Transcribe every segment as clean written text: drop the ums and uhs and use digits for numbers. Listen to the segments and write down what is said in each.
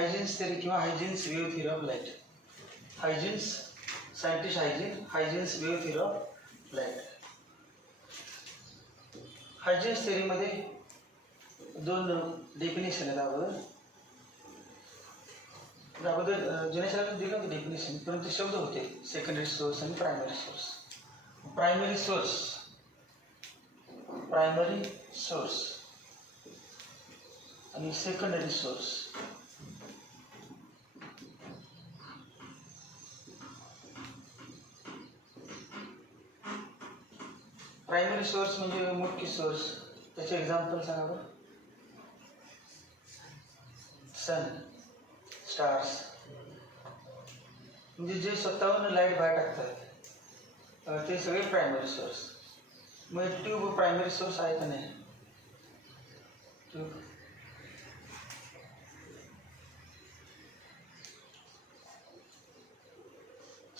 हायजीन्स theory किंवा Huygens wave theory of light. Huygens scientist Huygens wave theory of light. Huygens थिअरीमध्ये दोन definition आहेत. अगोदर जनशाला दिलं होतं डेफिनेशन, परंतु शब्द होते सेकंडरी सोर्स आणि प्रायमरी सोर्स. प्रायमरी सोर्स आणि सेकंडरी सोर्स. प्रायमरी सोर्स म्हणजे मुख्य सोर्स. त्याचे एक्झाम्पल सांगा बरं. सन, स्टार्स, म्हणजे जे स्वतःहून लाईट बाहेर टाकतात ते सगळे प्रायमरी सोर्स. मग ट्यूब प्रायमरी सोर्स आहे का नाही? ट्यूब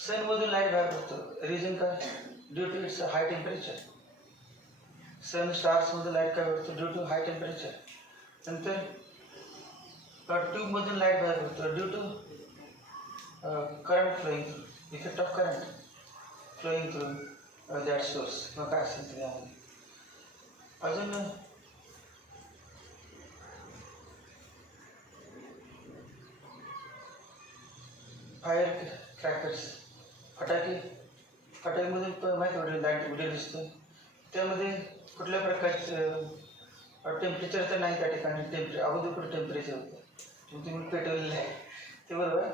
सनमधून लाईट बाहेर पडतो. रिझन काय? Due to its high temperature. Sun स्टार्समधून लाईट काय पडतो? Due to high temperature. नंतर ट्यूबमधून लाईट बाहेर पडतो due to current flowing through, effect of current flowing through that source किंवा काय असेल त्यामध्ये. अजून फायर क्रॅकर्स, फटाकेमधून माहीत पडलं लाईट व्हिडिओ दिसतो. त्यामध्ये कुठल्या प्रकारचं टेम्परेचर तर नाही त्या ठिकाणी. अगोदर कुठं टेम्परेचर होतं तुम्ही पेटवलेलं आहे ते बरोबर,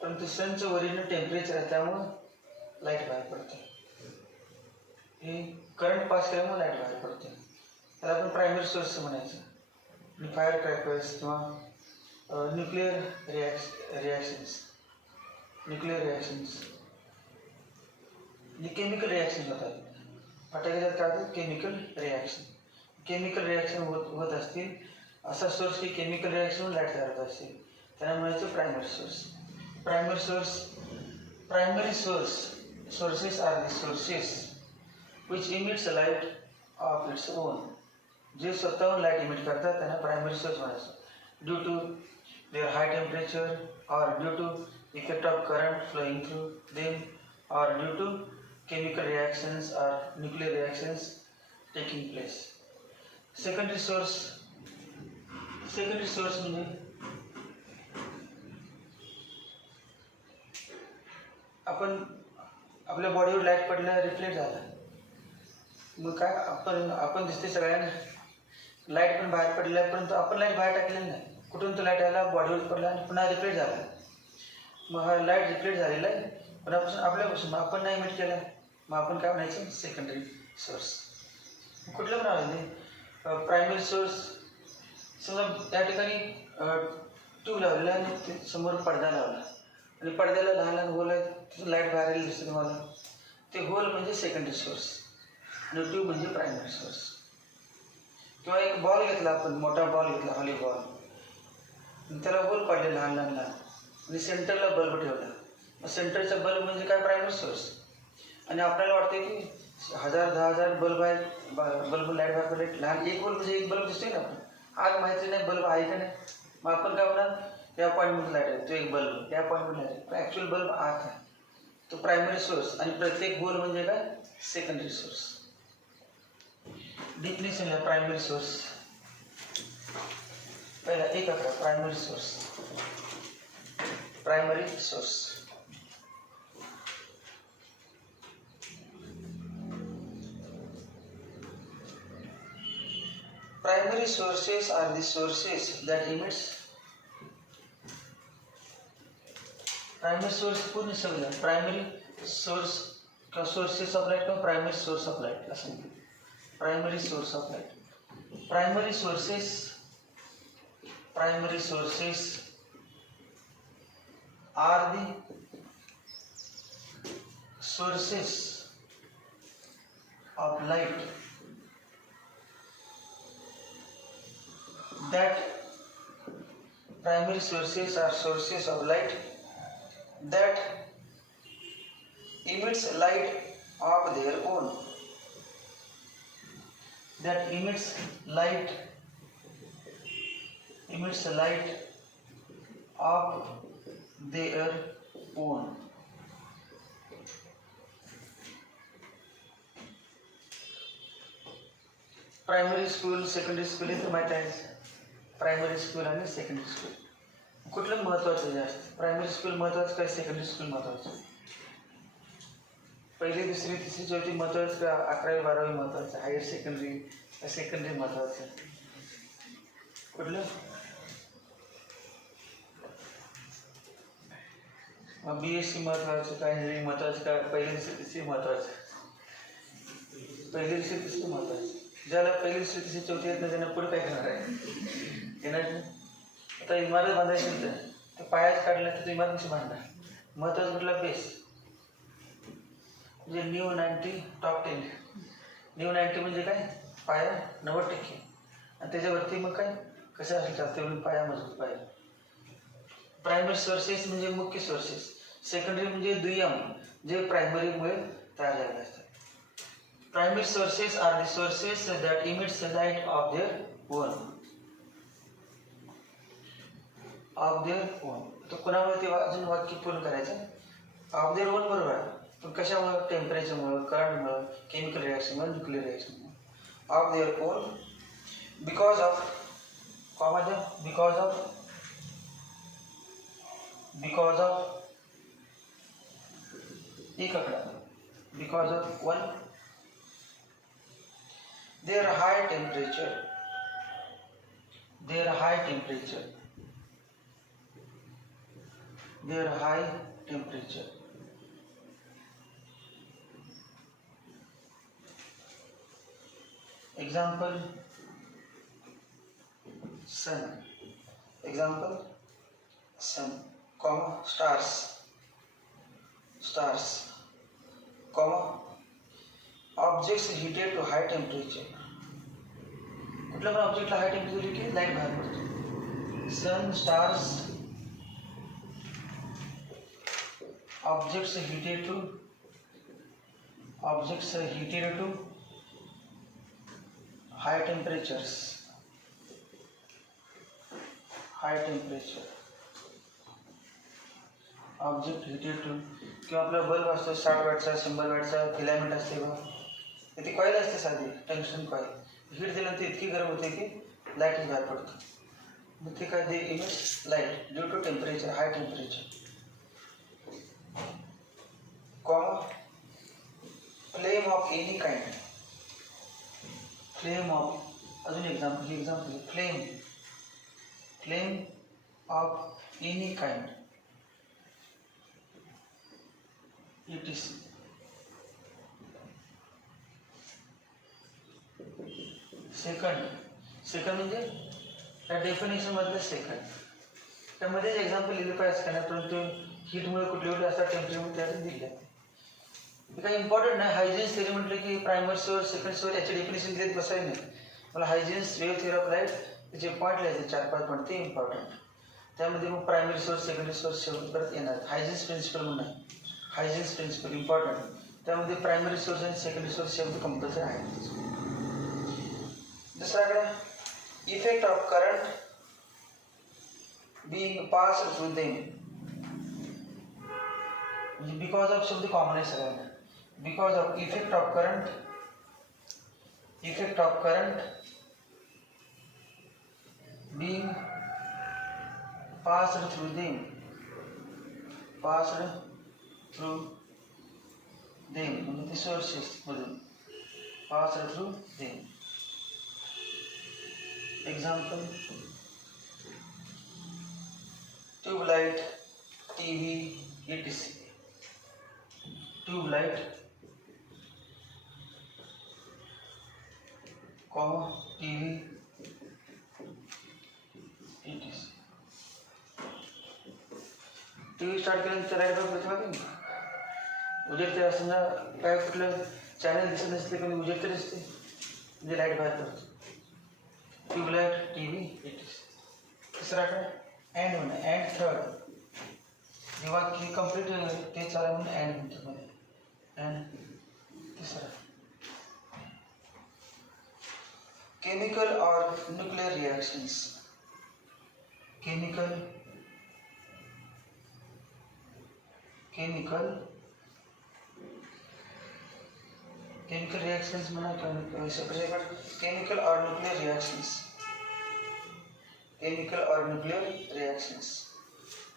परंतु सनचं वरील टेम्परेचर आहे त्यामुळं लाईट बाहेर पडते. हे करंट पास केल्यामुळे लाईट बाहेर पडते. त्याला आपण प्रायमरी सोर्स म्हणायचं. आणि फायर क्रॅकर्स किंवा न्यूक्लिअर रिॲक्शन्स म्हणजे केमिकल रिॲक्शन होतात. फटाक्याच्यात काय होतं? केमिकल रिॲक्शन होत असतील असा सोर्स की केमिकल रिॲक्शन लाईट तयार होत असतील त्यांना म्हणायचं primary source. Primary sources are the sources which emits light of its own. जे स्वतःहून लाईट इमिट करतात त्यांना प्रायमरी सोर्स म्हणायचं. Due to their high temperature or due to effect of current flowing through them or due to chemical reactions or nuclear reactions taking place. Secondary source म्हणजे आपण आपल्या बॉडीवर लाईट पडल्या रिफ्लेक्ट झाला. मग काय आपण दिसते सगळ्यांना लाईट पण बाहेर पडल्या, परंतु आपण लाईट बाहेर टाकलेली नाही. कुठून तो लाईट आला, बॉडीवर पडला आणि पुन्हा रिफ्लेक्ट झाला. मग हा लाईट रिफ्लेक्ट झालेला आहे पण आपल्यापासून आपण नाही इमिट केला. मग आपण काय म्हणायचं? Secondary source. कुठलं पण आहे प्रायमरी सोर्स. समजा त्या ठिकाणी ट्यूब लावलेला आणि ते समोर पडदा लावला आणि पडद्याला लहान लहान होल आहेत, तिथून लाईट बाहेर आलेली दिसते तुम्हाला. ते होल म्हणजे सेकंडरी सोर्स आणि ट्यूब म्हणजे प्रायमरी सोर्स. किंवा एक बॉल घेतला आपण, मोठा बॉल घेतला व्हॉलीबॉल, त्याला होल पाडले लहान आणि सेंटरला बल्ब ठेवला. मग सेंटरचा बल्ब म्हणजे काय? Primary source. आणि आपल्याला वाटते की 1000-10,000 बल्ब आहेत, बल्ब लाईट बाहेर पडले. लहान एक बल्ब म्हणजे एक बल्ब दिसतोय ना आपण, आग माहिती नाही बल्ब आहे का नाही. मग आपण काय म्हणणार? या पॉईंटमध्ये लाईट आहे, तो एक बल्ब त्या पॉईंटमध्ये लाईट आहे, पण ॲक्च्युअल बल्ब आग आहे. तो प्रायमरी सोर्स. आणि प्रत्येक होल म्हणजे काय? Secondary source. डिफिनेशन आहे प्रायमरी सोर्स. पहिला एक अकरा. Primary source. Primary sources are the sources that emits. Primary source पूर्ण शब्द. प्रायमरी सोर्स किंवा सोर्सेस ऑफ लाईट किंवा प्रायमरी सोर्स ऑफ लाईट असं म्हणतात. Primary source of light. Primary sources are the sources of light that primary sources are sources of light that emits light of their own. That emits light of their own. Primary school secondary school हे तर माहीत आहे. Primary school आणि secondary school कुठलं महत्त्वाचं जास्त? Primary school महत्त्वाचं काय सेकंडरी स्कूल महत्त्वाचं? पहिली दुसरी तिसरी चौथी महत्त्वाचं का 11वी 12वी महत्त्वाचं? हायर सेकंडरी सेकंडरी महत्त्वाचं? कुठलं? मग BSc महत्त्वाचं का इंजिनिअरिंग महत्त्वाचं का पहिली दुसरी तिसरी महत्त्वाचं? पहिली दुसरी तिसरी महत्त्वाचं. ज्याला पहिली दुसरी तिसरी चौथी येत नाही त्यांना पुढे काय करणार आहे? येणार नाही. आता इमारत बांधायची तर पायाच काढला तर इमारत कशी बांधणार? महत्त्वाचं कुठला? बेस. म्हणजे न्यू 90 टॉप 10. न्यू 90 म्हणजे काय? पाया 90%. आणि त्याच्यावरती मग काय कसं असेल चालतं म्हणून पाया मजबूत पाहिजे. प्रायमरी सोर्सेस म्हणजे मुख्य सोर्सेस. सेकंडरी म्हणजे दुय्यम जे प्रायमरीमुळे तयार झालेले असतात. Primary sources are the sources that emits the light of their own. Of their own. तर कोणामुळे ते अजून वाक्य पूर्ण करायचं? ऑफ देअर ओन बरोबर आहे. पण कशामुळे? टेम्परेचरमुळे, करंटमुळे, केमिकल रिॲक्शनमुळे, न्यूक्लिअर रिॲक्शनमुळे. Of their own because of because of एक आकडा. Because of 1 their high temperature. Example sun, comma stars, comma objects heated to high temperature. कुठल्या पण ऑब्जेक्टला हाय टेम्परेचर की लाईट बाहेर पडतो. Sun, stars, objects heated to high temperatures. Object heated to किंवा आपला बल्ब असतो 60 वॅटचा 100 वॅटचा फिलामेंट असते बघा. ती कॉईल असते साधी टंगस्टन कॉईल. हीट दिल्यानंतर इतकी गरम होते की लाईट बाहेर पडतो. मग ते काय? They emit light due to temperature, high temperature. Comma flame of any kind. Flame of अजून example flame of any kind etc. Second म्हणजे त्या डेफिनेशनमधलं सेकंड. त्यामध्येच एक्झाम्पल लिहिलं पाहिजे का नाही, परंतु हीटमुळे कुठले असतात टेम्परेचरमुळे त्यात दिले. हे काही इम्पॉर्टंट नाही. हायजिन्स थेरी म्हटलं की प्रायमरी सोर्स सेकंड सोर्स याचे डेफिनेशन देत बसायला नाही. मला हायजिन्स वेव्ह थेरी ऑफ लाईट त्याचे पॉईंट लिहायचे 4-5 पॉईंट, ते इम्पॉर्टंट. त्यामध्ये मग प्रायमरी सोर्स सेकंडरी सोर्स शेवटी परत येणार. हायजिन्स प्रिन्सिपल म्हणून आहे. हायजिन्स प्रिन्सिपल इम्पॉर्टंट. त्यामध्ये प्रायमरी सोर्स आणि सेकंडरी सोर्स शेवटी कंपल्सरी आहे. दुसऱ्याकडे effect of current being passed through them. म्हणजे बिकॉज ऑफ शब्द कॉमन आहे सगळ्यांना. Because of effect of current being passed through them म्हणजे ते सोर्सेस मधून passed through them. Example tubelight, TV etc. Tubelight comma TV etc. TV start केल्यानंतर light bulb पडते बघा. उजेड समजा काय कुठलं चॅनल दिसत नसते पण उजेड तरी असते म्हणजे लाईट बाहेर पडतो. Tubelight, TV etc. तिसरा काय अँड म्हणा. अँड थर्ड जेव्हा की कम्प्लीट ते चालू म्हणून अँड म्हणतो मध्ये. अँड तिसरा केमिकल और nuclear reactions. Chemical chemical reactions mana separate chemical or nuclear reactions.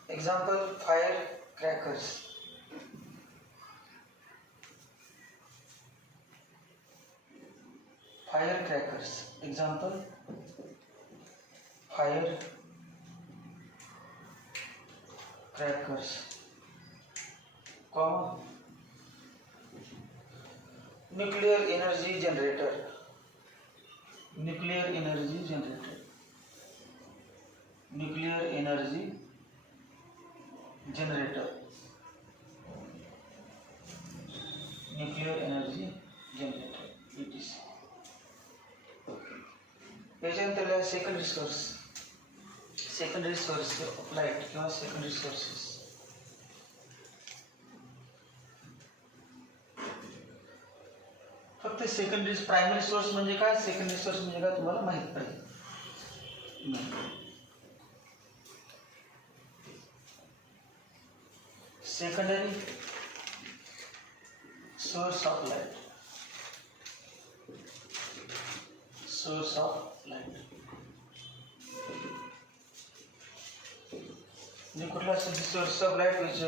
Example, firecrackers. Example, firecrackers, comma, nuclear energy generator. Nuclear energy generator. ETC. त्याच्यानंतर secondary source of light किंवा secondary sources. फक्त सेकंडरी प्रायमरी सोर्स म्हणजे काय, secondary source म्हणजे काय तुम्हाला माहित पडेल. Secondary source of light. म्हणजे कुठला सोर्स ऑफ लाईट विच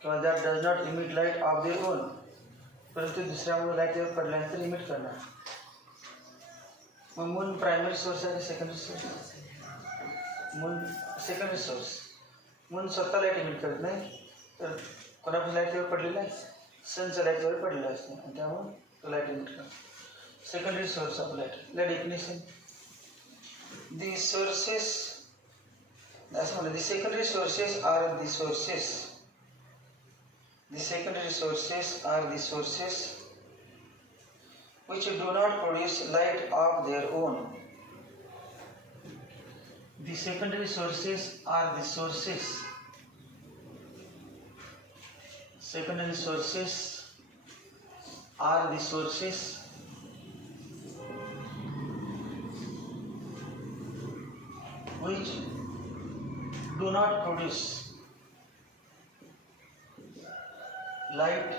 किंवा that does not emit light of their own, परंतु दुसऱ्यामुळे लाईट जेव्हा पडल्यानंतर इमिट करणार. मग मून प्रायमरी सोर्स आहे, secondary source. Moon secondary source. Moon स्वतः लाईट इमिट करत नाही, तर कोणाची लाईट जेव्हा पडलेली आहे, सनचं लाईट जेव्हा पडलेलं असते आणि त्यामुळे तो लाईट इमिट करतो. Secondary source of light. Definition, the sources, असं म्हणलं, the secondary sources are the sources. The secondary sources are the sources which do not produce light of their own. The secondary sources are the sources. Secondary sources are the sources which do not produce light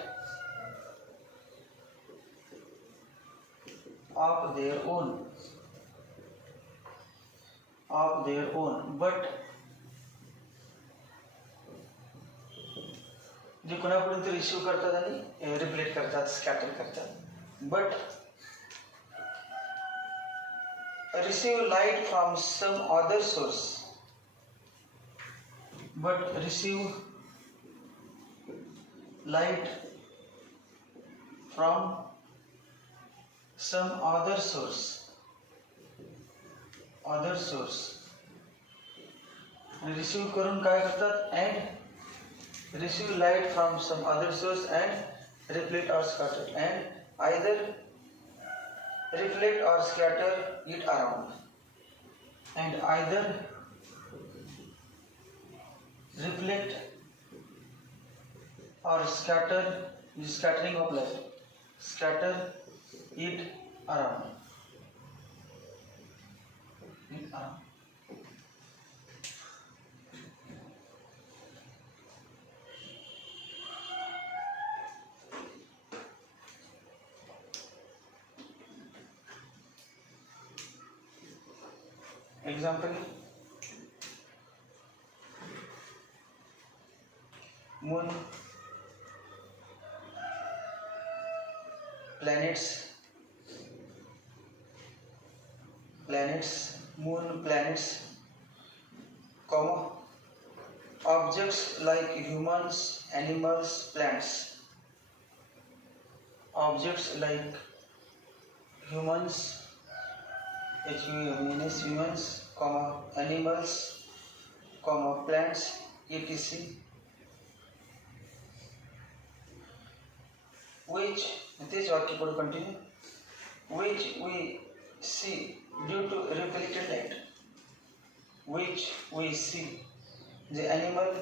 of their own, but जे कोणाकडून ते रिसीव करतात आणि रिफ्लेक्ट करतात, स्कॅटर करतात. But receive light from some other source. Light from some other source. Receive करून काय करतात, and receive light from some other source and reflect or scatter, and either reflect or scatter it around, and either reflect or scatter, the scattering of light, scatter it around. Example, moon, planets, moon, planets, comma, objects like humans, animals, plants. Objects like humans, humans, comma, animals, comma, plants, etc. Which, this वाक्य पुढे continue, which we see due to reflected light. Which we see, the animal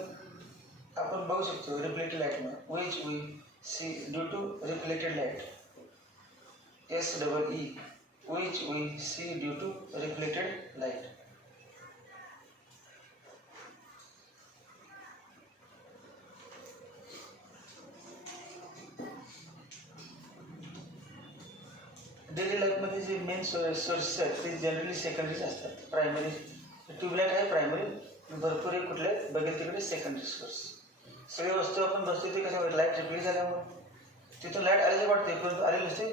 आपण बघू शकतो reflected light में. Which we see due to reflected light. SEE. Which we see due to reflected light. Daily लाईफमध्ये जे main sources आहेत ते जनरली सेकंडरीच असतात. Primary tubelight आहे प्रायमरी, भरपूर एक कुठले बघेल तिकडे सेकंडरी सोर्स. सगळे वस्तू आपण बसतो ते कशावर लाईट रिप्लेस झाल्यामुळे तिथून लाईट आलेली वाटते, परंतु आलेली असते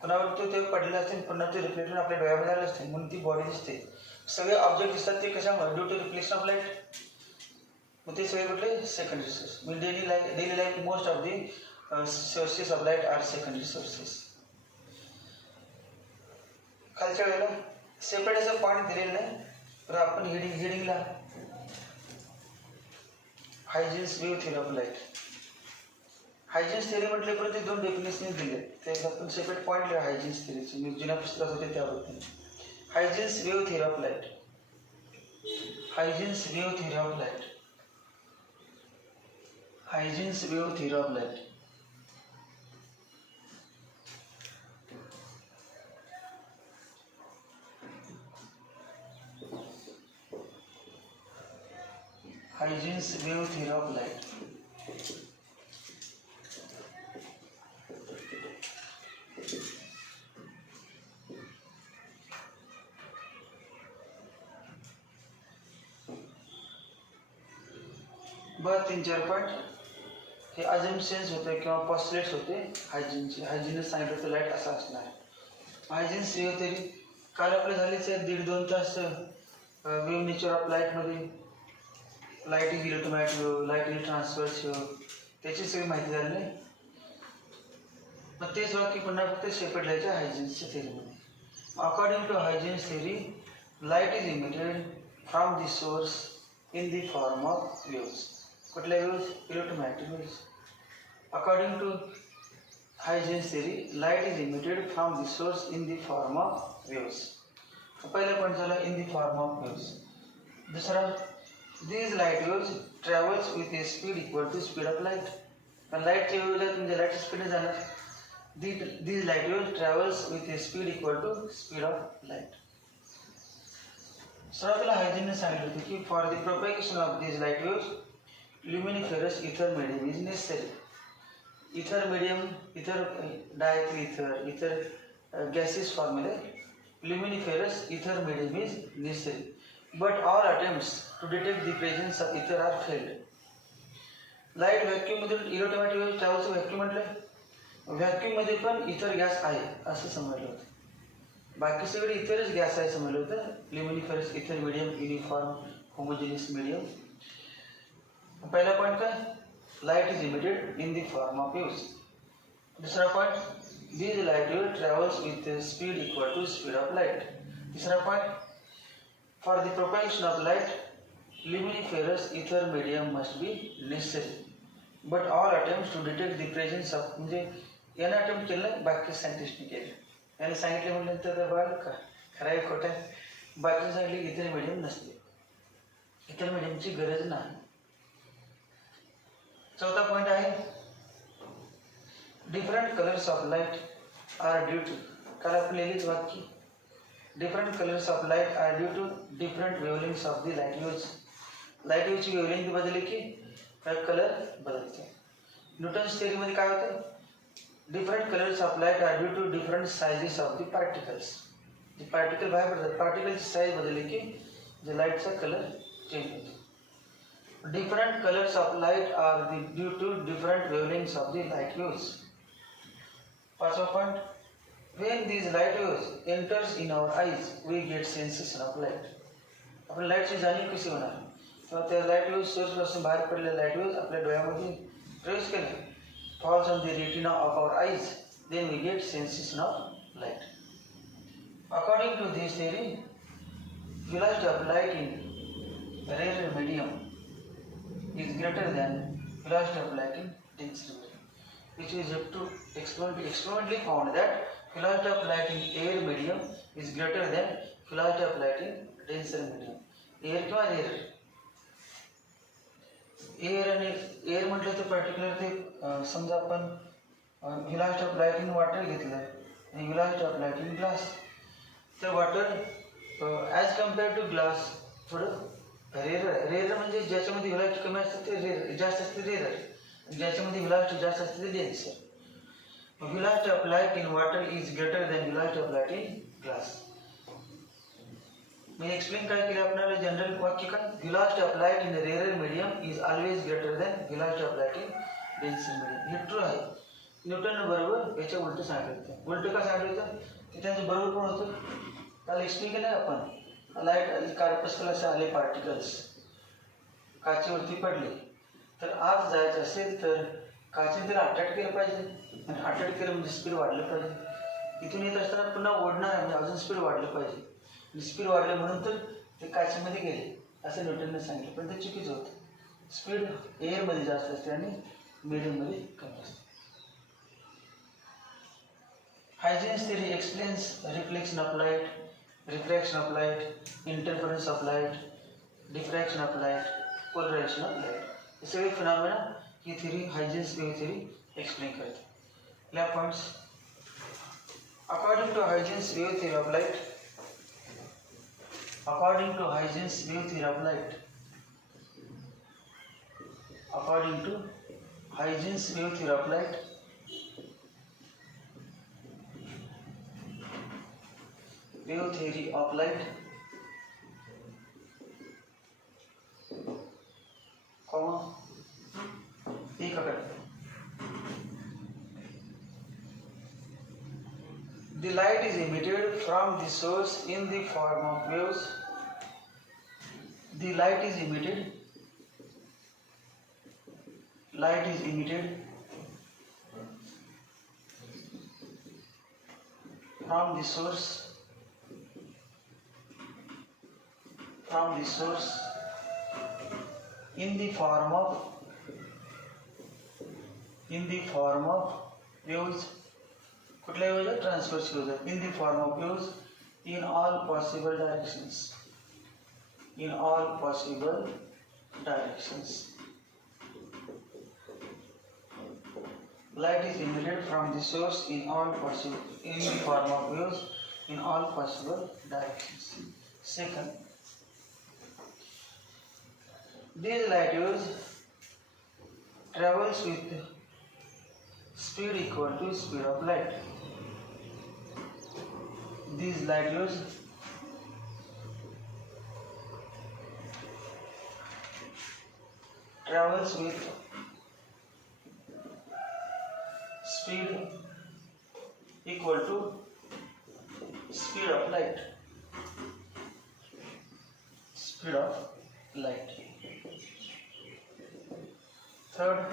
कुणावर ते पडलेलं असते पुन्हा ते रिफ्लेक्ट आपल्या डोळ्यामध्ये आलेलं असते म्हणून ती बॉडी दिसते. सगळे ऑब्जेक्ट दिसतात ते कशामुळे due to reflection of light. मग ते सगळे कुठले सेकंडरी सोर्स. मग daily life most of the sources of light are secondary sources. खालच्या वेळेला सेपरेट असं पॉईंट दिलेलं नाही, तर आपण हिडिंगला Huygens wave theory of light. Huygens theory म्हटले परत दोन डेफिनेशन दिले, ते आपण सेपरेट पॉईंट लिहा हायजिन्स थिअरीचे. मी जुन्या पुस्तकात होते त्याबद्दल. Huygens wave theory of light. Huygens wave theory of light. Huygens wave theory of light. Huygens wave theory of light. बरं 3-4 पॉईंट हे अजम्पशन्स होते किंवा पॉस्टुलेट्स होते हायजिनचे. हायजिनने सांगितलं होतं लाईट असं असणार आहे. हायजिन्स वेव्ह थिअरी काल आपलं झालेच आहे 1.5-2 तास वेव्ह नेचर ऑफ लाईटमध्ये. Light is electromagnetic wave, light is transverse wave, त्याची सगळी माहिती झाली नाही. मग तेच वाक्य पुन्हा फक्त सेपरेट लिहायचं हायजिन्सच्या थिअरीमध्ये. According to Huygens theory light is emitted from the source in the form of waves. कुठल्या waves? Electromagnetic waves. According to Huygens theory light is emitted from the source in the form of waves. पहिला point झाला in the form of waves. दुसरा these light waves travels with a speed equal to speed of light. पण लाईटचे वेव्ह म्हणजे लाईट स्पीडने जाणार. these light waves travels with a speed equal to speed of light. सुरुवातीला हायजिनने सांगितलं होतं की for the propagation of these light waves luminiferous ether medium is necessary. Ether medium, ether डायथ्री ether gaseous formula luminiferous ether medium is necessary. But all attempts to detect the presence of ether are failed. Light व्हॅक्यूममधून electromagnetic wave travels vacuum म्हटलं. व्हॅक्यूममध्ये पण ether gas आहे असं समजलं होतं. बाकी सगळे इथरच गॅस आहे समजलं होतं. Luminiferous ether medium uniform homogeneous medium. पहिला पॉईंट काय? Light is emitted in the form of waves. दुसरा point these light wave travels with speed equal to speed of light. तिसरा point for the propagation of light luminiferous ether medium must be necessary. But all attempts to detect the presence of म्हणजे यानं अटेम्प्ट केलं, बाकी सायंटिस्टने केलं. याने सांगितले म्हटल्यानंतर बघा का खरं आहे खोटं आहे. बाकी सांगितले इथर मीडियम नसते, इथर मीडियमची गरज नाही. चौथा पॉईंट आहे different colours of light are due to. काल आपण लिहिलीच वाक्य different colors of light are due to different wavelengths of the light waves. Light वेव्हची वेवलेंथ बदलली की कलर बदलते. न्यूटन्स थिअरी मध्ये काय होतं? Different colours of light are due to different sizes of the particles. जे पार्टिकल बाहेर पडतात पार्टिकलची साईज बदलली की जे लाईटचा कलर चेंज होतो. Different colours of light are due to different wavelengths of the light waves. पाचवा point when these light waves enters in our eyes we get sensation of light. आपण लाईटची जाणीव कशी होणार? तेव्हा त्या लाईट वेव्ह सोर्सपासून बाहेर पडलेल्या लाईट वेव्ह आपल्या डोळ्यामध्ये प्रवेश केले, falls on the retina of our eyes, then we get sensation of light. According to this theory, velocity of light in rare medium is greater than velocity of light in dense medium, which is up to experimentally found that velocity of light in air medium is greater than velocity of light in denser medium. Air किंवा एअर आणि एअर म्हटलं तर पर्टिक्युलर ते समजा आपण velocity of light in water घेतलं आणि velocity of light in glass. तर water as compare to glass थोडं रेअर म्हणजे ज्याच्यामध्ये व्हेलॉसिटी कमी असते ते रेअर, जास्त असते रेअर, ज्याच्यामध्ये व्हेलॉसिटी जास्त असते ते denser. velocity of light in water is greater than velocity of light in glass. मी एक्सप्लेन काय केलं आपल्याला जनरल वाक्य काय velocity of light in a rarer medium is always greater than velocity of light in denser medium. हे true आहे. Newton बरोबर याच्या उलट सांगितलं. उलट का सांगितलं ते त्यांचं बरोबर पण होतं. काल एक्सप्लेन केलं आपण लाईट कार्पस्कल्स आले पार्टिकल्स काचेवरती पडले तर आत जायचं असेल तर काचेने त्याला अट्रॅक्ट केलं पाहिजे आणि अट्रॅक्ट केलं म्हणजे स्पीड वाढलं पाहिजे. इथून येत असताना पुन्हा ओढणार आहे म्हणजे अजून स्पीड वाढलं पाहिजे. स्पीड वाढले म्हणून तर ते काचेमध्ये गेले असं न्यूटनने सांगितलं पण ते चुकीचं होतं. स्पीड एअरमध्ये जास्त असते आणि मीडियममध्ये कमी असते. Huygens theory explains reflection of light, refraction of light, interference of light, diffraction of light, polarization of light हे सगळे फिनॉमिना ही थिअरी हायजेन्स वेव्ह थिअरी एक्सप्लेन करते. या points according to Huygens wave theory of light, according to Huygens wave theory of light, according to Huygens wave theory of light, wave theory of light, comma एक अगर the light is emitted from the source in the form of waves. The light is emitted. Light is emitted from the source. From the source in the form of waves. कुठल्या वेळेला ट्रान्सफर्स होतात इन the form of waves in all possible directions. In all possible directions light is emitted from the source in all possible in the form of waves in all possible directions. Second, these light waves travels with speed equal to speed of light. These light waves travels with speed equal to speed of light. Speed of light. Third,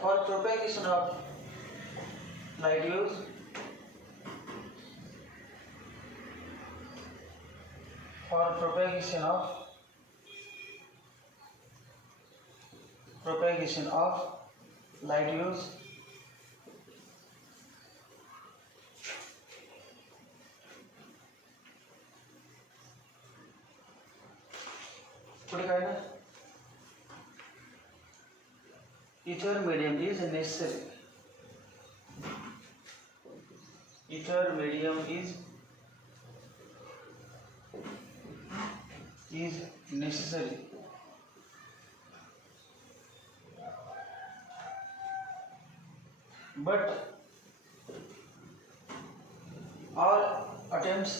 for propagation of light waves, for propagation of light waves, पुढे काय ना ether medium is necessary. Ether medium is necessary. But all attempts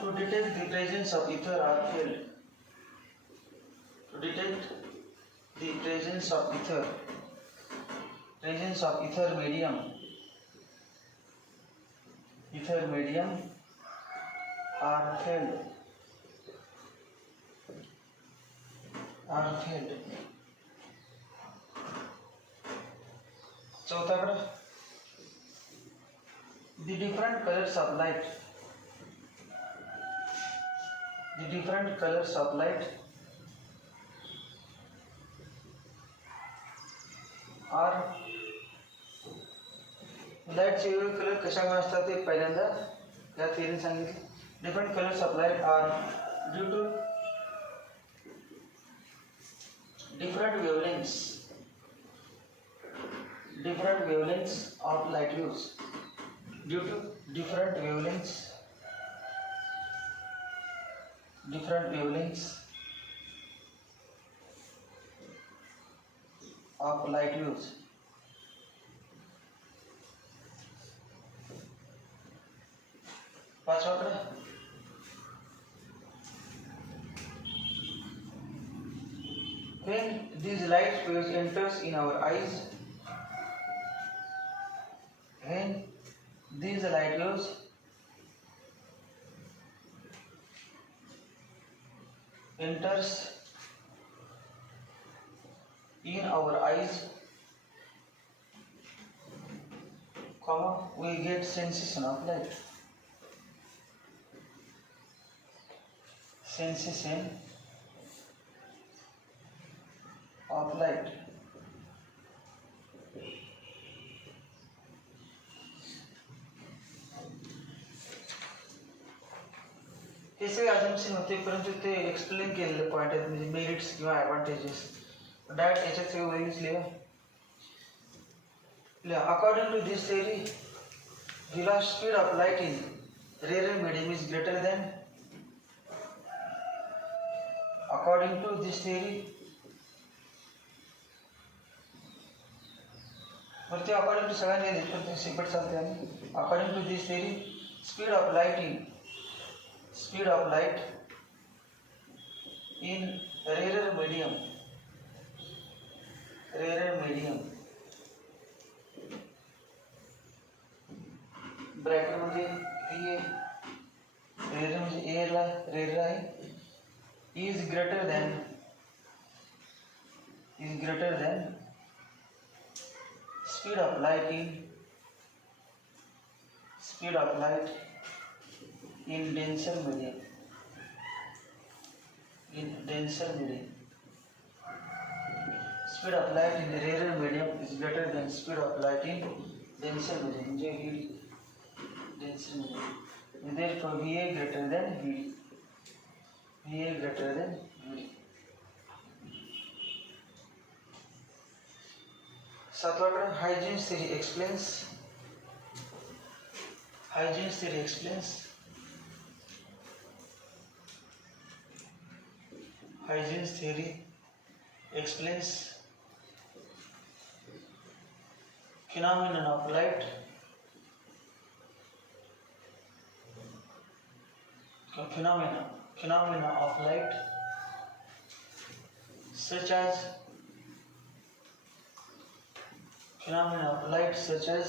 to detect the presence of ether are failed. To detect the presence of ether medium are failed. चौथाकडे the different colors of light are लाईटचे वेगवेगळे कलर कशामुळे असतात ते पहिल्यांदा या थिअरीने सांगितले. Different colours of light are due to different wavelengths of light waves. Due to different wavelengths of light waves, when these light waves enters in our eyes, when these light waves enters in our eyes, we get sensation of light. Sensation of light. हे सगळे अजम्पशन होते, परंतु ते एक्सप्लेन केलेले पॉईंट आहेत, म्हणजे मेरिट्स किंवा advantages. Direct याच्यात सगळे वैल्यूज लिहा. According to this theory, velocity speed of light in rarer medium is greater than. According to this theory, वरती अकॉर्डिंग टू सगळ्यांनी लिहिले पण ते सेपरेट चालते. आणि according to this theory, speed of light in rarer medium bracket मध्ये हे rare म्हणजे एअरला रेयर आहे, is greater than speed of light in denser medium. Speed of light in rarer medium is greater than speed of light in denser medium. म्हणजे denser medium. Therefore, VA greater than VD. सातवा क्रम, Huygens theory explains. Huygens theory explains phenomenon of light. Phenomena of light such as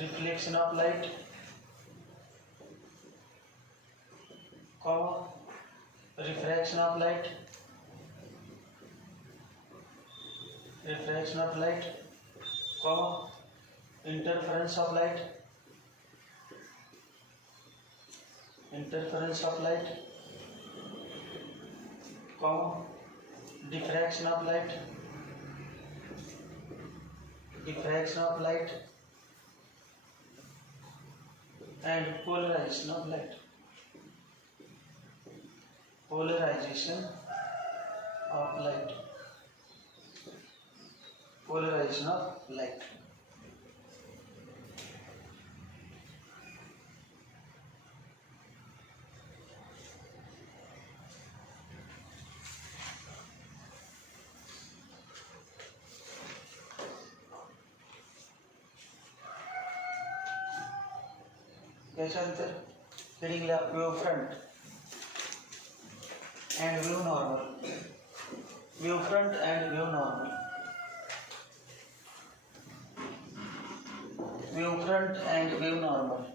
reflection of light, refraction of light, interference of light, diffraction of light, and polarization of light. Polarization of light. त्याच्यानंतर हेडिंगला wave front and wave normal. Wave front and wave normal. Wave front and wave normal.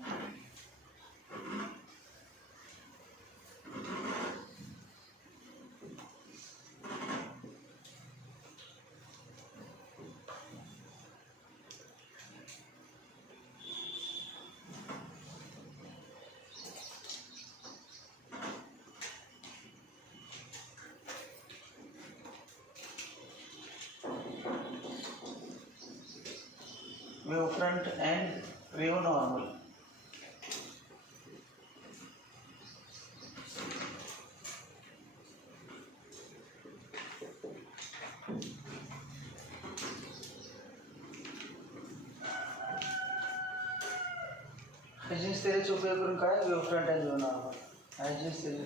Wave front and wave normal. हायजीन्स थेअरीचा उपयोग करून काय वेव्हफ्रंट and wave normal. हायजीन्स थेअरी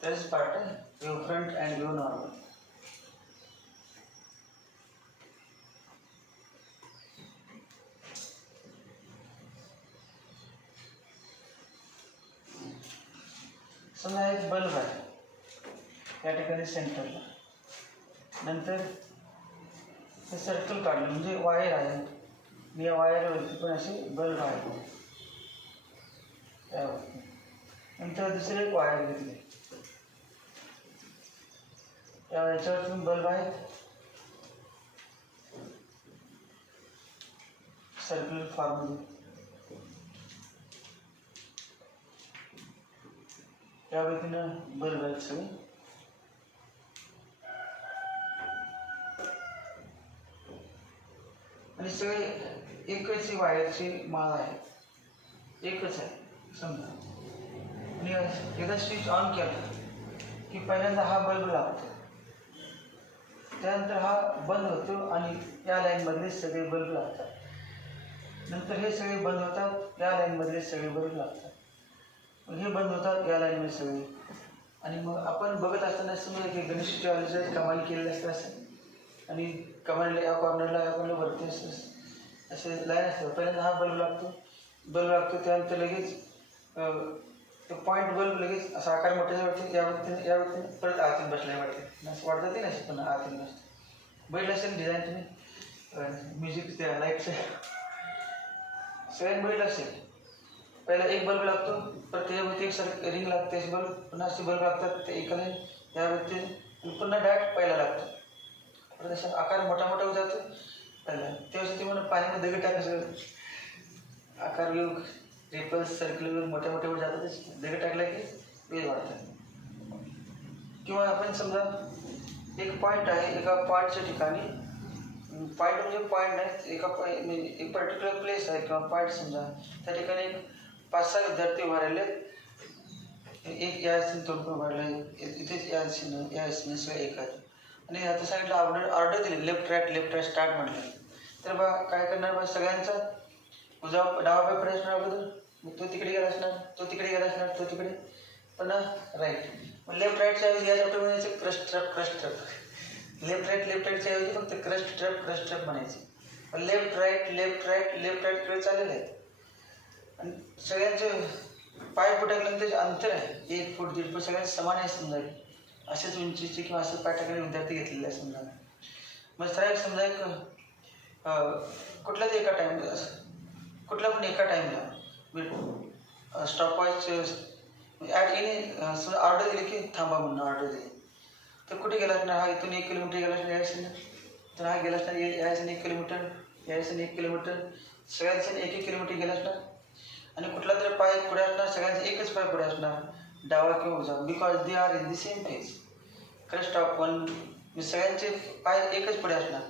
त्याच पार्ट आहे वेव्हफ्रंट अँड वेव्ह नॉर्मल. समजा एक बल्ब आहे त्या ठिकाणी सेंटरला, नंतर हे सर्कल काढलं म्हणजे वायर आहे, मी या वायरवरती पण असे बल्ब आहे त्यावरती. नंतर दुसरे एक वायर घेतले, याच्यावर पण बल्ब आहेत सर्क्युलर फॉर्ममध्ये. या व्यक्तीनं बल्ब आहेत सगळे. आणि सगळे एकच वायरची माळ आहे, एकच आहे समजा. आणि एकदा स्विच ऑन केला की पहिल्यांदा हा बल्ब लागतो, त्यानंतर हा बंद होतो आणि या लाईनमधले सगळे बल्ब लागतात. नंतर हे सगळे बंद होतात, या लाईनमधले सगळे बल्ब लागतात. हे बंद होतात या लाईनमध्ये सगळे. आणि मग आपण बघत असताना समजा की गणेशच्या वालीचं कमाल केलेलं असतं असं, आणि कमांडला या कॉर्नरला या कॉर्नरला वरती असं असे लाईन असतं. पहिल्यांदा हा बल्ब लागतो त्यानंतर लगेच तो पॉईंट बल्ब लगेच असा आकार मोठ्याचा वाटते, या व्यक्तीने परत आतून बसल्या वाटते, असं वाटतं ते नाही पण आतून बसते. बैठलं असेल डिझाईन तुम्ही म्युझिक त्या लाईटचं सगळ्यांनी बैठलं असेल. पहिला एक बल्ब लागतो, परत त्याच्यावरती एक रिंग लागते, बल्ब पुन्हा असे बल्ब लागतात ते एका लाईन या व्यक्ती पुन्हा डायरेक्ट पहिला लागतो. परत असा आकार मोठा होत जातो पहिला. त्यावेळेस ते म्हणून पाण्यामध्ये दगड टाकायचं, आकार योग रिपल्स सर्कल योग मोठ्या होत जातात. दगड टाकला की वेळ वाढतात. किंवा आपण समजा एक पॉईंट आहे, एका पॉईंटच्या ठिकाणी, पॉईंट म्हणजे पॉईंट नाही, एक पर्टिक्युलर प्लेस आहे किंवा पॉईंट समजा, त्या ठिकाणी 5-6 विद्यार्थी उभा राहिले, एक या दिशेने तोंड उभारलं, इथेच या दिशेने सगळं एक आहे. आणि आता सांगितलं ऑर्डर दिली लेफ्ट राईट स्टार्ट म्हटलं, तर बा काय करणार बा सगळ्यांचा डावा पाय पुढे असणार अगोदर, मग तो तिकडे गेला असणार, तो तिकडे गेला असणार, तो तिकडे, पुन्हा राईट. मग लेफ्ट राईटच्या ऐवजी या चॅप्टरमध्ये क्रस्ट ट्रप लेफ्ट राईटच्या ऐवजी फक्त क्रस्ट ट्रप म्हणायचे. पण लेफ्ट राईट कडे चाललेलं आहे. आणि सगळ्यांचे पाय फुटायनंतर अंतर आहे 1 फूट 1.5 फूट, सगळ्यांचे समान आहे समजा, असेच उंचीचे किंवा असं पाय टाकणारे विद्यार्थी घेतलेले आहे समजा. मग सर समजा एक कुठल्याच एका टाईमला, कुठला पण एका टाईमला स्टॉपवॉच ॲट एनी ऑर्डर दिली की थांबा म्हणून ऑर्डर दिली, तर कुठे गेला असणार, हा इथून 1 किलोमीटर गेला असणार यायचं, तर हा गेला असणार यायचं 1 किलोमीटर, यायचं 1 किलोमीटर, सगळ्यांचं 1-1 किलोमीटर गेला असणार. आणि कुठला तरी पाय पुढे असणार, सगळ्यांचा एकच पाय पुढे असणार, डावा किंवा उजवा, because they are in the same phase. Crest of one सगळ्यांचे पाय एकच पुढे असणार.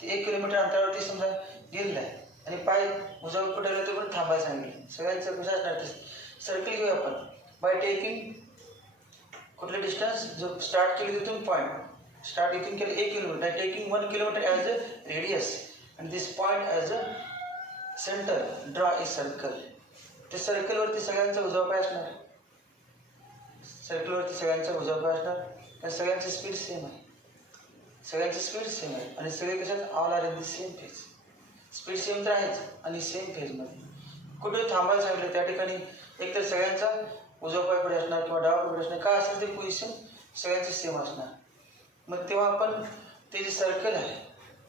ते 1 किलोमीटर अंतरावरती समजा गेलेलं आहे आणि पाय उजवा पुढे गेला तर पण थांबायला सांगितलं. सगळ्यांचं कसं असणार ते सर्कल घेऊया आपण बाय टेकिंग कुठलं डिस्टन्स जो स्टार्ट केली तिथून पॉईंट स्टार्ट इथून केलं 1 kilometre, taking 1 kilometre as a radius आणि this point as a centre draw a circle. ते सर्कलवरती सगळ्यांचा उजवा पाय असणार, सर्कलवरती सगळ्यांचा उजवा पाय असणार, कारण सगळ्यांची स्पीड सेम आहे, आणि सगळे कशात all are in the same phase. Speed same तर आहेच आणि सेम फेजमध्ये. कुठे थांबायला सांगितलं त्या ठिकाणी एकतर सगळ्यांचा उजवा पाय पुढे असणार किंवा डावा पुढे असणार, काय असेल ते पोझिशन सगळ्यांचे सेम असणार. मग तेव्हा आपण ते जे सर्कल आहे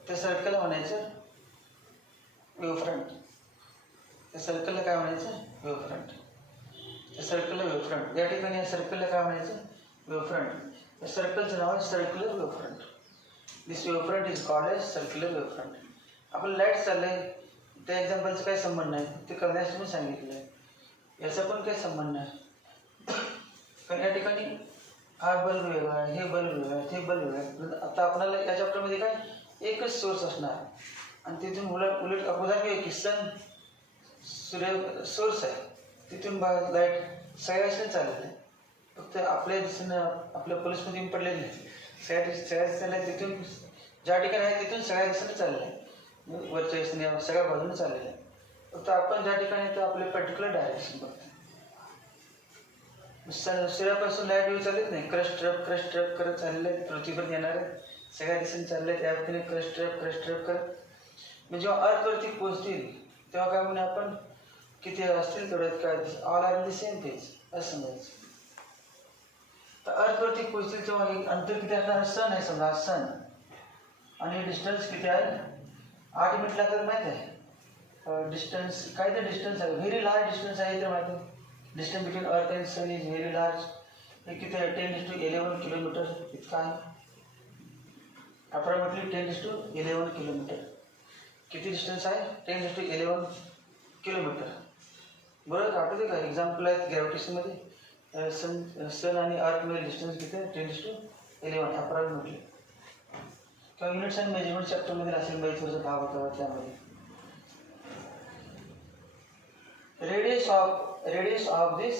त्या सर्कलला म्हणायचं वेव्हफ्रंट. त्या सर्कलला काय म्हणायचं वेव्हफ्रंट. त्या सर्कलला वेव्हफ्रंट. या ठिकाणी या सर्कलला काय म्हणायचं वेव्हफ्रंट. त्या सर्कलचं नाव आहे circular wavefront. This wavefront is called as circular wavefront. आपण लाईट चाललंय त्या एक्झाम्पलचं काही संबंध नाही, ते करण्यास मी सांगितलं आहे, याचा पण काही संबंध नाही. कारण या ठिकाणी हा बल्ब वेगळा आहे, हे बल्ब वेगळं आहे, ते बल्ब वेगळं आहे. आता आपल्याला या चॅप्टरमध्ये काय एकच सोर्स असणार आणि तिथून उलट उदाहरण की सन सूर्य सोर्स आहे, तिथून लाईट सगळ्या चालत आहे. फक्त आपल्या दिशेनं आपल्या पोलिसमध्ये येऊन पडलेलं नाही, सगळ्या दिशेला तिथून ज्या ठिकाणी आहे तिथून सगळ्या दिशेनं चाललेलं आहे, वरच्या दिशेने सगळ्या बाजूने चाललेलं आहे. फक्त आपण ज्या ठिकाणी तर आपले पर्टिक्युलर डायरेक्शन बघतो. सूर्यापासून लाईट येऊ चालत नाही, क्रस्ट ट्रप करत चालले आहेत, पृथ्वीवर येणार आहेत, सगळ्या दिशेने चालले आहेत, या पद्धतीने क्रस्ट ट्रप करत. म्हणजे जेव्हा अर्थवरती पोहोचतील तेव्हा काय म्हणजे आपण किती असतील तेवढ्यात काय all are in the same page असं समजायचं. तर अर्थवरती पोहोचतील तेव्हा हे अंतर किती असणार, सन आहे समजा, सन, आणि डिस्टन्स किती आहे, 8 मिनिट लागतात माहीत आहे. डिस्टन्स काय तर डिस्टन्स आहे, व्हेरी लार्ज डिस्टन्स आहे तर माहिती आहे. Distance between earth and sun is very large. हे किती आहे, 10⁻11 किलोमीटर इतका आहे. अप्रॉक्सिमेटली 10⁻11 किलोमीटर. किती डिस्टन्स आहे, 10⁻11 किलोमीटर. बरोबर आठवते का, एक्झाम्पल आहेत ग्रॅव्हिटेशनमध्ये, सन आणि अर्थमध्ये डिस्टन्स किती आहे, 10⁻11 अप्रॉक्सिमेटली. किंवा युनिट्स अँड मेजरमेंट चॅप्टरमध्ये असेल बाई थोडंसं भाग होता त्यामध्ये. Radius of this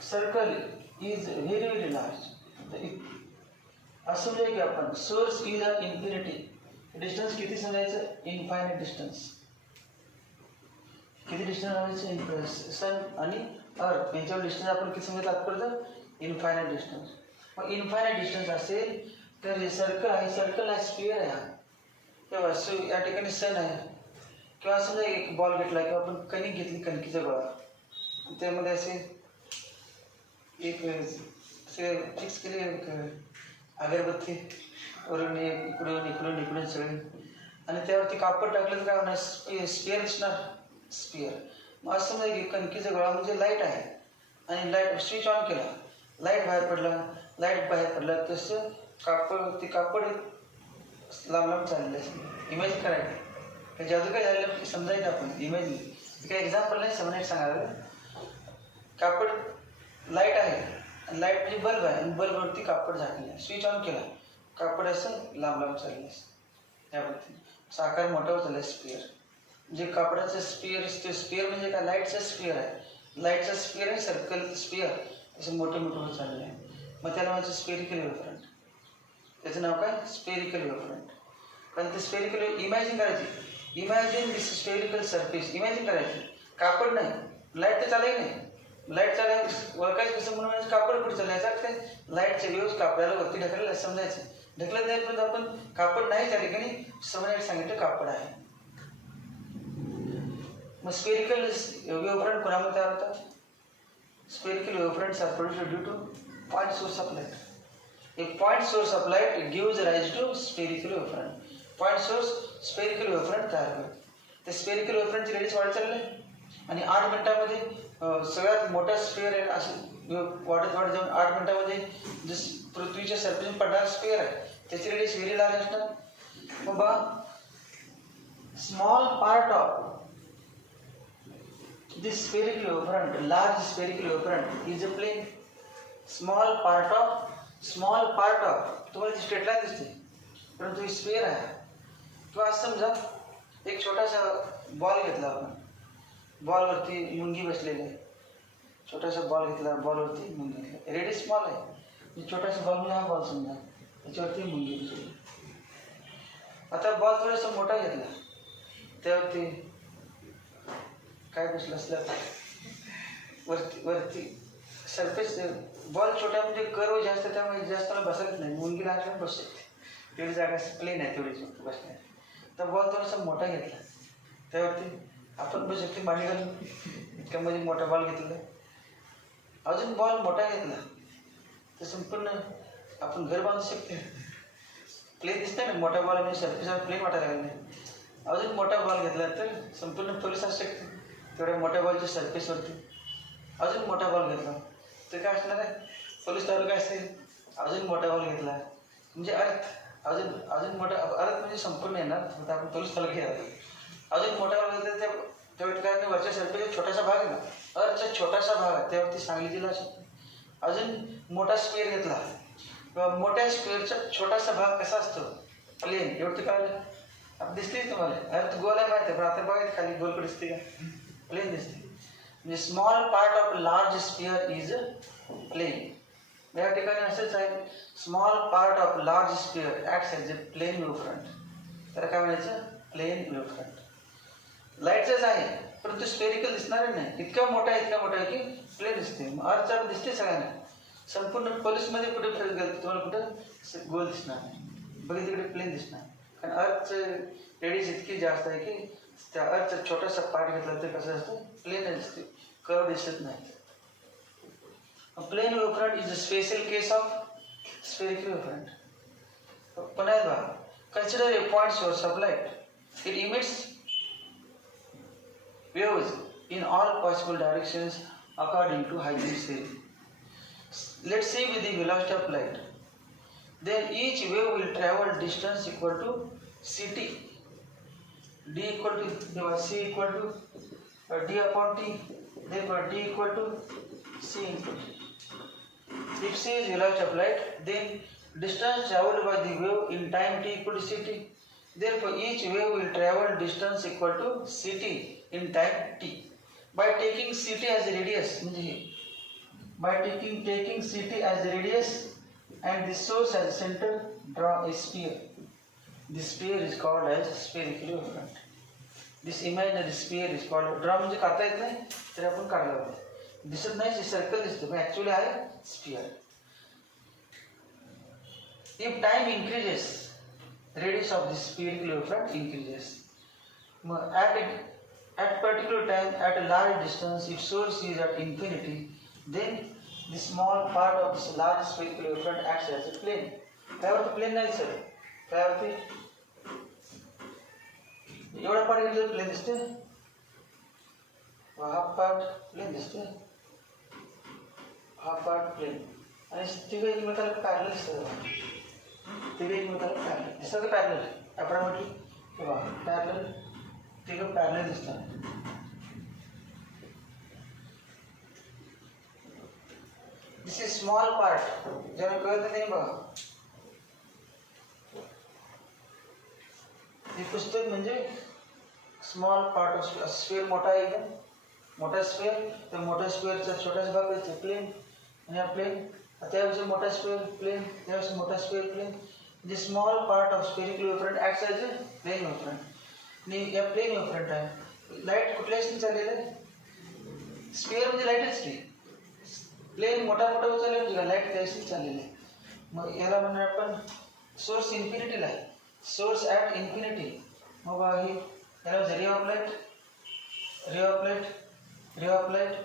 circle is very large. असं म्हणजे की आपण source is a infinity, distance किती समजायचं, इन्फायनाइट डिस्टन्स. किती डिस्टन्स, सन आणि अर्थ यांच्यावर डिस्टन्स आपण किती समजायचं तात्पर्य, इन्फायनाइट डिस्टन्स. मग इन्फायनाइट डिस्टन्स असेल तर हे सर्कल आहे, सर्कल आहे, स्पिअर आहे हा. तेव्हा या ठिकाणी सन आहे. किंवा समजा एक बॉल घेतला किंवा आपण कणिक घेतली, कणकीचा गोळा, त्यामध्ये असे एक असे फिक्स केले अगरबत्ती वरून इकडून सगळे, आणि त्यावरती कापड टाकलं तर काय होणार, स्पिअर दिसणार, स्पिअर. मग असं समजा की कणकीचा गोळा म्हणजे लाईट आहे, आणि लाईट स्विच ऑन केला, लाईट बाहेर पडला तसं ते कापड लांब चाललेलं आहे. इमॅजिन करायचं जादू काय झालेलं समजायचं आपण, इमॅजिन. काही एक्झाम्पल नाही, समजायला सांगायला. कापड लाईट आहे, आणि लाईट म्हणजे बल्ब आहे, आणि बल्बवरती कापड झाकलेलं आहे, स्विच ऑन केला, कापड असं लांब चाललं आहे. त्या पद्धतीने आकार मोठा होत चालला आहे, स्पिअर. म्हणजे कापडाचं स्पिअर म्हणजे काय, लाईटचा स्पिअर आहे, लाईटचा स्पिअर आहे, सर्कल स्पिअर असं मोठं होत चाललं आहे. मग त्याला माझं स्पेरिकल वेव्हफ्रंट, त्याचं नाव काय, स्पेरिकल वेव्हफ्रंट. पण ते स्पेरिकल इमॅजिन करायची, imagine this spherical surface, imagine करायची. कापड नाही, लाईट तर चालही नाही, लाईट चालायला ओळखायचं कसं म्हणून कापड कुठे चालायचं, काय लाईटचे वेव्स कापडाला वरती ढकलायला समजायचं. ढकलत नाही पण आपण कापड नाही त्या ठिकाणी समजायला सांगितलं कापड आहे. मग स्पेरिकल वेव्हफ्रंट कोणामध्ये तयार होतात, spherical wavefronts are produced due to point source of light. A point source of light gives rise to spherical wavefront. Point source spherical wavefront तयार होते. ते spherical wavefront ची रेडियस वाढत चालले, आणि 8 मिनिटामध्ये सगळ्यात मोठा स्फिअर आहे असं वाढत जाऊन 8 मिनिटामध्ये जस पृथ्वीच्या सरफेसवर पडणारा स्फिअर आहे त्याची रेडियस व्हेरी लार्ज असणार. मग बघा, small part of this spherical wavefront, large spherical wavefront is a plane. Small part of तुम्हाला स्ट्रेट लाईन दिसते परंतु ही स्फिअर आहे. किंवा असं समजा एक छोटासा बॉल घेतला आपण, बॉलवरती मुंगी बसलेली आहे, छोटासा बॉल घेतला, बॉलवरती मुंगी घेतला, रेडियस स्मॉल आहे, छोटासा बॉल म्हणजे हा बॉल समजा, त्याच्यावरती मुंगी बसली. आता बॉल थोडासा मोठा घेतला, त्यावरती काय बसलं असलं वरती सरफेस. बॉल छोटा म्हणजे कर्व जास्त, त्यामुळे जास्त बसत नाही, मुंगीला असल्याने बसू शकते, तेवढी जागा प्लेन आहे तेवढी बसण्यात. तर बॉल थोडासा मोठा घेतला, त्यावरती आपण बसू शकते मांडी घालून, इतका म्हणजे मोठा बॉल घेतलेला. अजून बॉल मोठा घेतला तर संपूर्ण आपण घर बांधू शकते, प्लेन दिसतं ना मोठा बॉल, म्हणजे सरफेसवर प्लेन वाटायला लागले. अजून मोठा बॉल घेतला तर संपूर्ण पोलीस असू शकते तेवढ्या मोठ्या बॉलच्या सरफेसवरती. अजून मोठा बॉल घेतला तर काय असणार आहे, पोलीस तालुका असेल. अजून मोठा बॉल घेतला म्हणजे अर्थ, अजून मोठा अर्थ म्हणजे संपूर्ण येणार, फक्त आपण पोलीस तालुका घ्यायला. अजून मोठा बॉल घेतला त्या ठिकाणी वरच्या सरफेसचा छोटासा भाग आहे ना, अर्थचा छोटासा भाग आहे, त्यावरती सांगली जिल्हा असतो. अजून मोठा स्क्वेअर घेतला किंवा मोठ्या स्क्वेअरचा छोटासा भाग कसा असतो, प्लेन. एवढं कळलं, आता दिसतेच तुम्हाला. अर्थ गोल आहे माहिती आहे, पण आता बघायचं खाली गोल कुठे दिसते का, प्लेन दिसते. म्हणजे small part of large sphere is plane. या ठिकाणी असंच आहे, small part of large sphere acts as a plane wavefront. त्याला काय म्हणायचं, प्लेन वेव्हफ्रंट. लाईटचाच आहे परंतु स्फेरिकल दिसणार नाही. इतका मोठा आहे की प्लेन दिसते. अर्थचा दिसते सगळ्यांना. संपूर्ण पल्समध्ये कुठे फरक गेला तुम्हाला कुठं गोल दिसणार नाही. बघितलं तिकडे प्लेन दिसणार. कारण अर्थचं रेडियस इतकी जास्त आहे की त्या अर्थचा छोटासा पार्ट घेतला तर कसं असतं प्लेन दिसते, कर्व दिसत नाही. Plane wavefront is a special case of spherical wavefront. पुन्हा एकदा consider a point source of light. It emits waves in all possible directions according to Huygens theory. Let's say with the velocity of light. Then each wave will travel distance equal to ct. D equal to c equal to d upon t. Therefore d equal to c into t. If c is velocity of light, then distance traveled by the wave in time t equal to ct. Therefore, each wave will travel distance equal to ct in time t. By taking ct as a radius, by taking ct as a radius and the source as a center, draw a sphere. This sphere is called as spherical waveform. This imaginary sphere is called. Draw म्हणजे काढता येत नाही तर आपण काढला होता. दिसत नाही सर्कल दिसते पण ऍक्च्युअली आहे sphere. If time increases, radius of the spherical wavefront increases. At particular time, at a large distance, if source is at infinity, then the small part of this large spherical wavefront acts as a plane. त्यावरती प्लेन नाही सर. त्यावरती एवढा पार्ट घेतलं प्लेन दिसते. हा part plane दिसते. हा part plane आणि तिघं एकमेकाला पॅरलल दिसतात. तिघं एकमेकाला पॅरलल दिसतात. पॅरलल आपण म्हटली तेव्हा पॅरलल तिघं पॅरलल दिसतात. This is small part. ज्याला कळत नाही बघा. हे पुस्तक म्हणजे स्मॉल पार्ट ऑफ स्फिअर. मोठा आहे एकदम मोठा स्फिअर. तर मोठ्या स्फिअरचा छोटासा भाग आहे प्लेन आणि हा प्लेन. त्यापेक्षा मोठा स्फिअर प्लेन. त्यापेक्षा मोठा sphere plane. The small part of spherical wavefront acts as a plane wavefront. आणि या प्लेन वेव्हफ्रंट आहे. लाईट कुठल्या दिशेने चाललेलं आहे. स्फिअर म्हणजे लाईटच की. प्लेन मोठा चाललेला म्हणजे लाईट त्या दिशेने चाललेली आहे. मग याला म्हणणार आपण सोर्स इन्फिनिटीला आहे. Source at infinity. मग हे याला ray of light. Ray of light. Ray of light.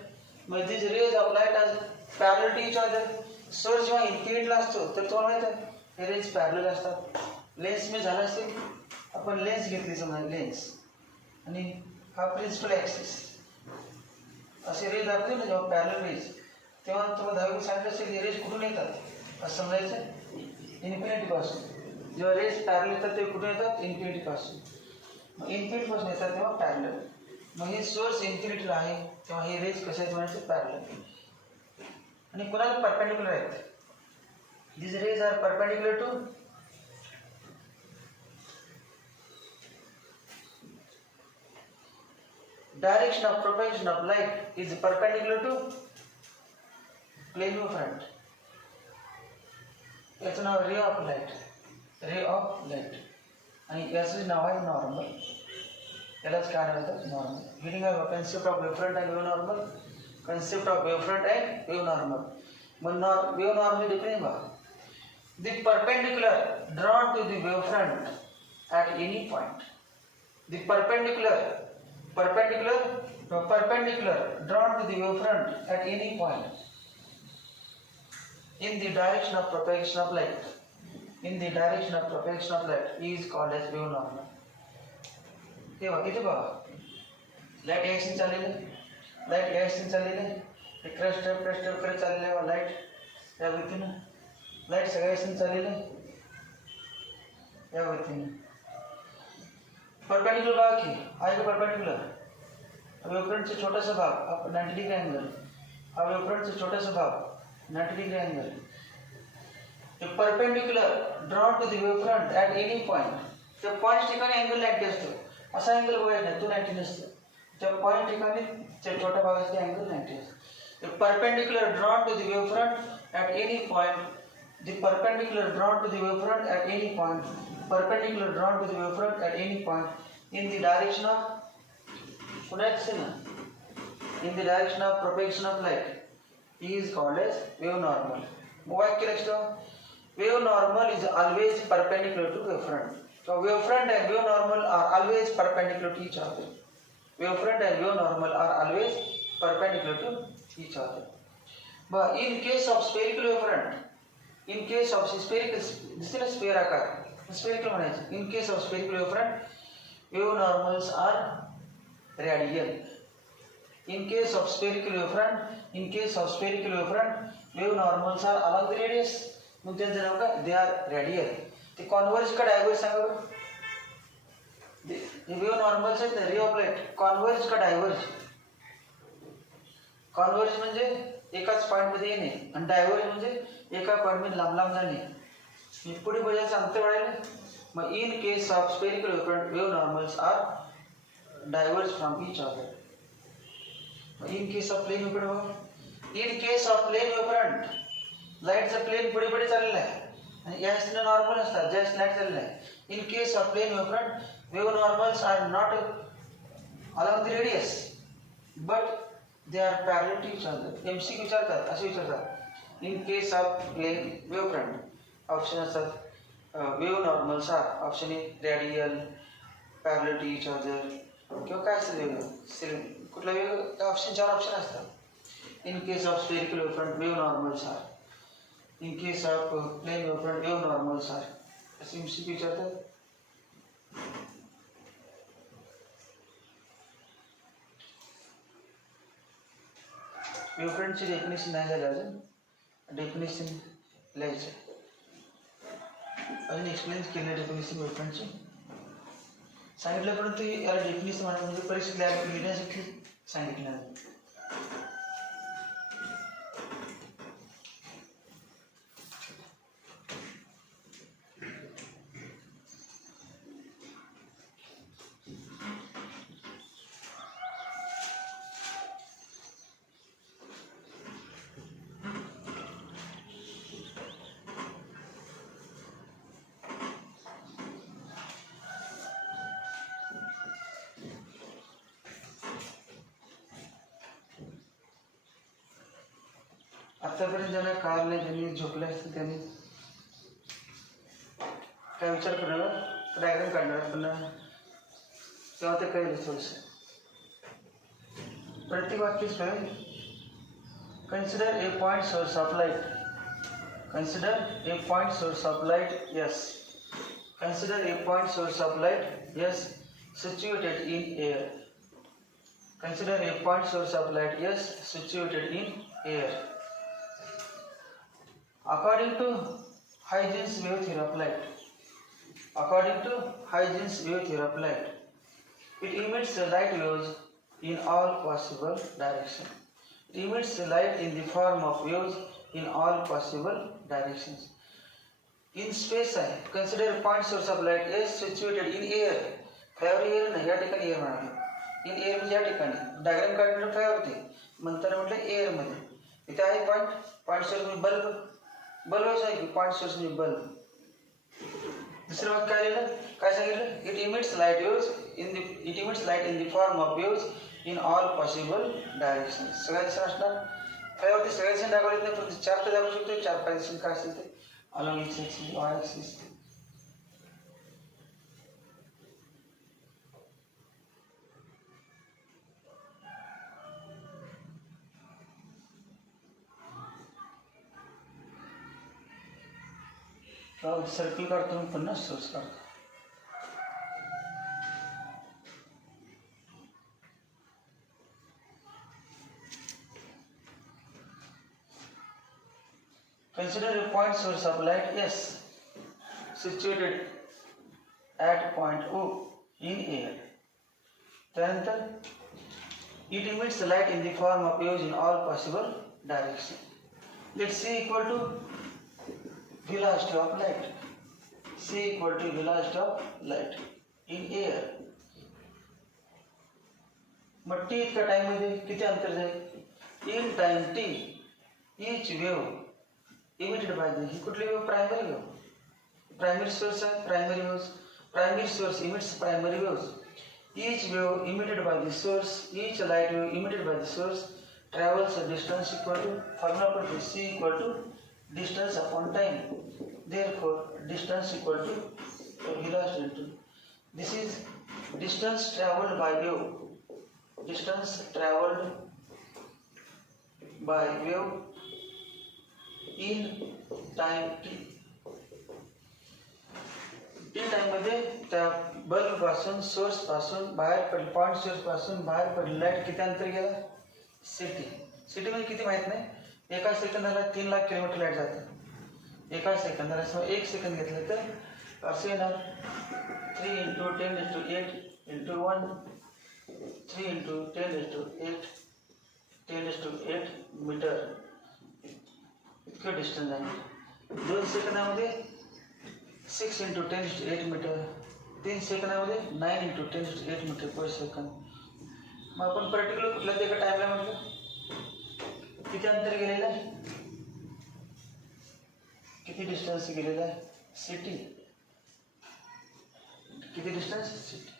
मग this rays of light are parallel to each other. Source जेव्हा इन्फिनिटला असतो तर तुम्हाला माहिती आहे हे रेंज पॅरलल असतात. लेन्स मी झाला असेल आपण लेन्स घेतली समजा लेन्स आणि हा प्रिन्सिपल ॲक्सिस असे रेज दाखवले ना जेव्हा पॅरलल रेज तेव्हा तुम्हाला दहावी सांगितलं असेल हे रेज कुठून येतात असं समजायचं इन्फिनिटीपासून. जेव्हा रेज पॅरलल येतात ते कुठून येतात इन्फिनिटीपासून. मग इन्फिनिटीपासून येतात तेव्हा पॅरलल. मग हे सोर्स इन्फिनिटीला आहे तेव्हा हे रेज कसे आहेत म्हणायचे पॅरलल आणि कोणाला परपेंडिक्युलर आहेत. These rays are perpendicular to direction of propagation of light is perpendicular to plane wavefront. याचं नाव ray of light. Ray of light आणि याचं नाव आहे नॉर्मल. यालाच काय नाव येतं normal. Hearing of concept of wavefront and wave normal. Concept of wavefront and wave normal. मग वेव नॉर्मल डिफाइन बघा. The perpendicular drawn to the wavefront at any point. The perpendicular drawn to the wavefront at any point in the direction of propagation of light. In the direction of propagation of light is called as wave normal. इथे बघा लाईट या दिशेने चाललेली आहे. लाईट या दिशेने चाललेली आहे. क्रस्ट करत चाललेली आहे लाईट. त्या गतीनं लाईट सगळ्या दिशेने चाललेली आहे या गतीने. परपेंडिक्युलर भाग की आहे का परपेंडिक्युलर. वेवफ्रंटचा छोटासा भाग 90 डिग्री अँगल. हा वेवफ्रंटचा छोटासा भाग 90 degree angle. Perpendicular drawn to the wavefront at any point. त्या पॉईंट ठिकाणी अँगल 90 असतो. असा अँगल बघायचा नाही तो 90 नसतो. त्या पॉईंट ठिकाणी त्या छोट्या भागाचा अँगल 90 असतो. Perpendicular drawn to the wavefront at any point. The perpendicular drawn to the wavefront at any point. Perpendicular drawn to the wavefront at any point. in the direction of in the direction of propagation of light is called as wave normal. वाक्य लक्षण wave normal is always perpendicular to wave front. So wave front and wave normal are always perpendicular to each other. Wave front and wave normal are always perpendicular to each other. But in case of spherical wave front, in case of spherical, this is a sphere आकार, spherical म्हणायचं. In case of spherical wave front, wave normals are radial. In case of spherical wave front, wave normals are along the radius. मग त्यांचं नाव काय? They are radial. ते converge का diverge सांगा बरं? हे wave normals आहेत ना, ray of light converge का diverge? converge म्हणजे एकाच पॉइंट मध्ये येणे आणि डायव्हर्ज म्हणजे एका पॉइंट मध्ये लांब लांब जाणे. मी पुढे बघायचं अंतर वाढायला. मग in case of spherical wave normals are diverge from each other. In case of plane wave front, in case of plane wave front लाईटचा प्लेन पुढे पुढे चाललेला आहे आणि या दिशेने नॉर्मल असतात, ज्या दिशेने लाईट चाललेला आहे. In case of plane wave front wave normals are not along the radius but they are parallel to each other. MCQ विचारतात, असे विचारतात. In case of plane wave front, option असतात wave normals are option A radial, parallel to each other किंवा काय असतं वेगळं कुठला वेगळं ऑप्शन, 4 ऑप्शन असतात. In case of spherical wave front wave normals are, in case of plane wave front wave normals are, असे MCQ विचारतात. वेव्हफ्रंटची डेफिनेशन नाही झाली अजून, डेफिनेशन लिहायचं अजून एक्सप्लेन केलं. डेफिनेशन वेव्हफ्रंटची सांगितलं, परंतु याला डेफिनेशन म्हणजे परीक्षेत लिहिण्यासाठी सांगितलं. आतापर्यंत ज्यांना कळालं नाही, त्यांनी झोपले असतील, त्यांनी काय विचार करणार, डायग्राम काढणार पुन्हा, तेव्हा ते कळेल थोडंसं. प्रत्येक वाक्यच कळेल. कन्सिडर ए point source of light. Consider A point source of light. Yes. Consider A point source of light. Yes. Situated in air. Consider a point source of light, yes, situated in air. According to Huygens wave theory of light, it emits the light waves in all possible directions. It emits the light in the form of waves in all possible directions. In space time, consider a point source of light, yes, situated in air. Favor air नाही, या ठिकाणी air म्हणाले. In air म्हणजे या ठिकाणी डायग्राम काढण्याचं काय होते म्हणताना म्हटलं एअरमध्ये. इथे आहे पॉईंट सोर्स म्हणजे बल्बच आहे की पॉईंट सोर्स म्हणजे बल्ब. दुसरं वाक्य काय लिहिलं, काय सांगितलं, it emits light in the form of waves in all possible direction. सगळ्या दिशा असणार. त्यावरती सगळ्या दिशा दाखवले नाही, पण 4 तर दाखवू शकतो. 4-5 दिशा काय असेल ते along x axis, Y axis. Circle काढतो मी पुन्हा सोर्स काढतो. Consider a point source of light, yes, situated at point O in air. त्यानंतर it emits the light in the form of waves in all possible directions. Let C equal to velocity of light. C equal to velocity of light in air. मग t इतका टाइम मध्ये किती अंतर जाईल? in time t each wave emitted by the, ही कुठली wave? Primary wave. Primary source आहे, primary waves. Primary source emits primary waves. Each wave emitted by the source, each light wave emitted by the source travels a distance equal to formula for C equal to distance upon time. Therefore, distance equal to velocity into. This is distance traveled by wave. Distance traveled by wave in time t. T टाइममध्ये त्या bulb पासून सोर्स पासून बाहेर पडले point source पासून बाहेर पडले लाईट किती अंतर गेला सिटी मध्ये किती माहित नाही एका सेकंदाला 3 लाख किलोमीटर लाईट जाते एका सेकंदाला समजा 1 सेकंद घेतलं तर असे येणार 3 × 10⁸ into 1 3 × 10⁸ मीटर इतकं डिस्टन्स आहे 2 सेकंदामध्ये 6 × 10⁸ मीटर 3 सेकंदामध्ये 9 × 10⁸ मीटर पर सेकंद मग आपण पर्टिक्युलर कुठल्या एका टाइमला म्हटलं किती अंतर गेलेलं आहे किती डिस्टन्स गेलेला आहे सिटी किती डिस्टन्स सिटी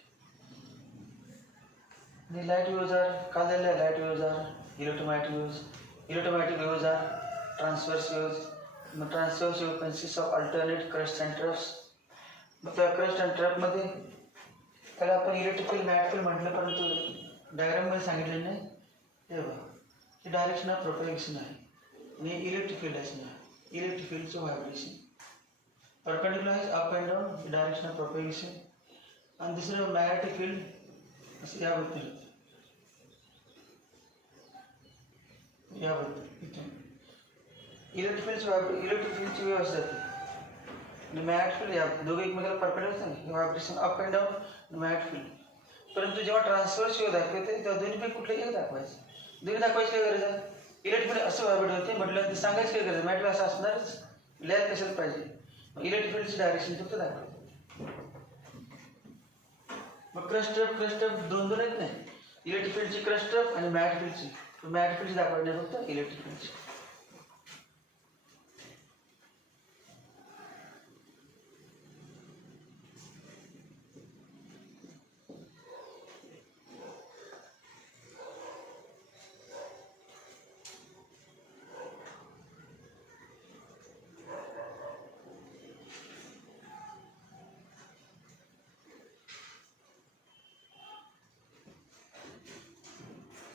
आणि लाईट वेव्हज आर का झालेल्या light waves are electromagnetic waves are transverse waves मग transverse wave consist of alternate crust and troughs मग त्या क्रस्ट अँड ट्रफमध्ये त्याला आपण इलेक्ट्रिक फील्ड मॅट फील्ड म्हटलं परंतु डायग्राममध्ये सांगितलेलं नाही हे बघा ही डायरेक्शन ऑफ प्रोपगेशन आहे आणि इलेक्ट्रिक फील्ड असं आहे इलेक्ट्रिक फील्डचं व्हायब्रेशन परपेंडिक्युलर आहे up and down direction of propagation आणि दुसरं मॅग्नेटिक फील्ड असं याबद्दल इथून इलेक्ट्रिक फील्डची व्यवस्था आहे आणि मॅग्नेटिक फील्ड या दोघे एकमेकाला परपेंडिक्युलर असतात vibration up and down magnetic field परंतु जेव्हा ट्रान्सव्हर्स वेव्ह दाखवते तेव्हा दोन्हीपैकी कुठले एक दाखवायचं दोन्ही दाखवायची काय गरज आहे इलेक्ट्रिक फील्ड असं व्हायब्रेट होते म्हटलं ते सांगायची काय गरज आहे मॅग्नेटिक असं असणारच लिहायला कशाला पाहिजे मग इलेक्ट्रिक फील्डची डायरेक्शन फक्त दाखवायचं मग क्रस्ट दोन आहेत नाही इलेक्ट्रिक फील्डची क्रस्ट आणि मॅग्नेटिक फील्डची दाखवायची फक्त इलेक्ट्रिक फील्डची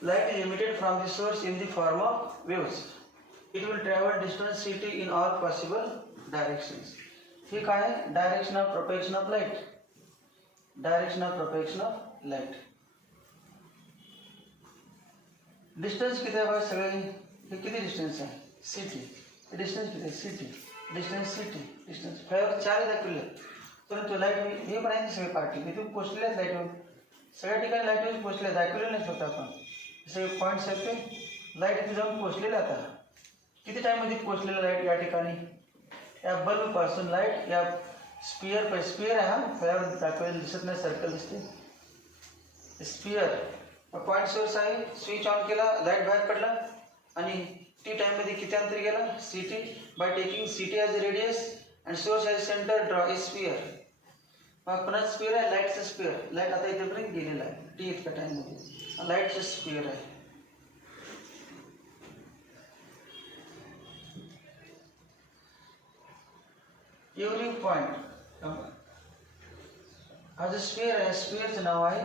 Light is emitted from the source in the form of waves. It will travel distance ct in all possible directions. हे काय आहे direction of propagation of light direction of propagation of light distance किती आहे सगळे हे किती डिस्टन्स आहे city distance किती city distance फ्लायवर 4 दाखवले परंतु लाईट हे पण आहे सगळे पार्टी इथे पोचलेले आहेत लाईटवर सगळ्या ठिकाणी लाईटवर पोचले दाखवले नाही फक्त आपण सगळे पॉईंट्स आहेत ते लाईट इथे जाऊन पोचलेले आता किती टाईममध्ये पोचलेलं लाईट या ठिकाणी या बल्बपासून लाईट या स्पियर आहे हा फ्लायवर दाखवलेलं दिसत नाही सर्कल दिसते स्पियर पॉईंट सोर्स आहे स्विच ऑन केला लाईट बाहेर पडला आणि टी टाईममध्ये किती अंतर गेला ct by taking ct as a radius and source as centre draw a sphere मग पुन्हा स्पियर आहे लाईटचं स्पियर लाईट आता इथेपर्यंत गेलेला आहे टी इतक्या टाईममध्ये लाईटचं स्पियर आहे एव्हरी पॉइंट हा जो स्पियर आहे स्पियरचं नाव आहे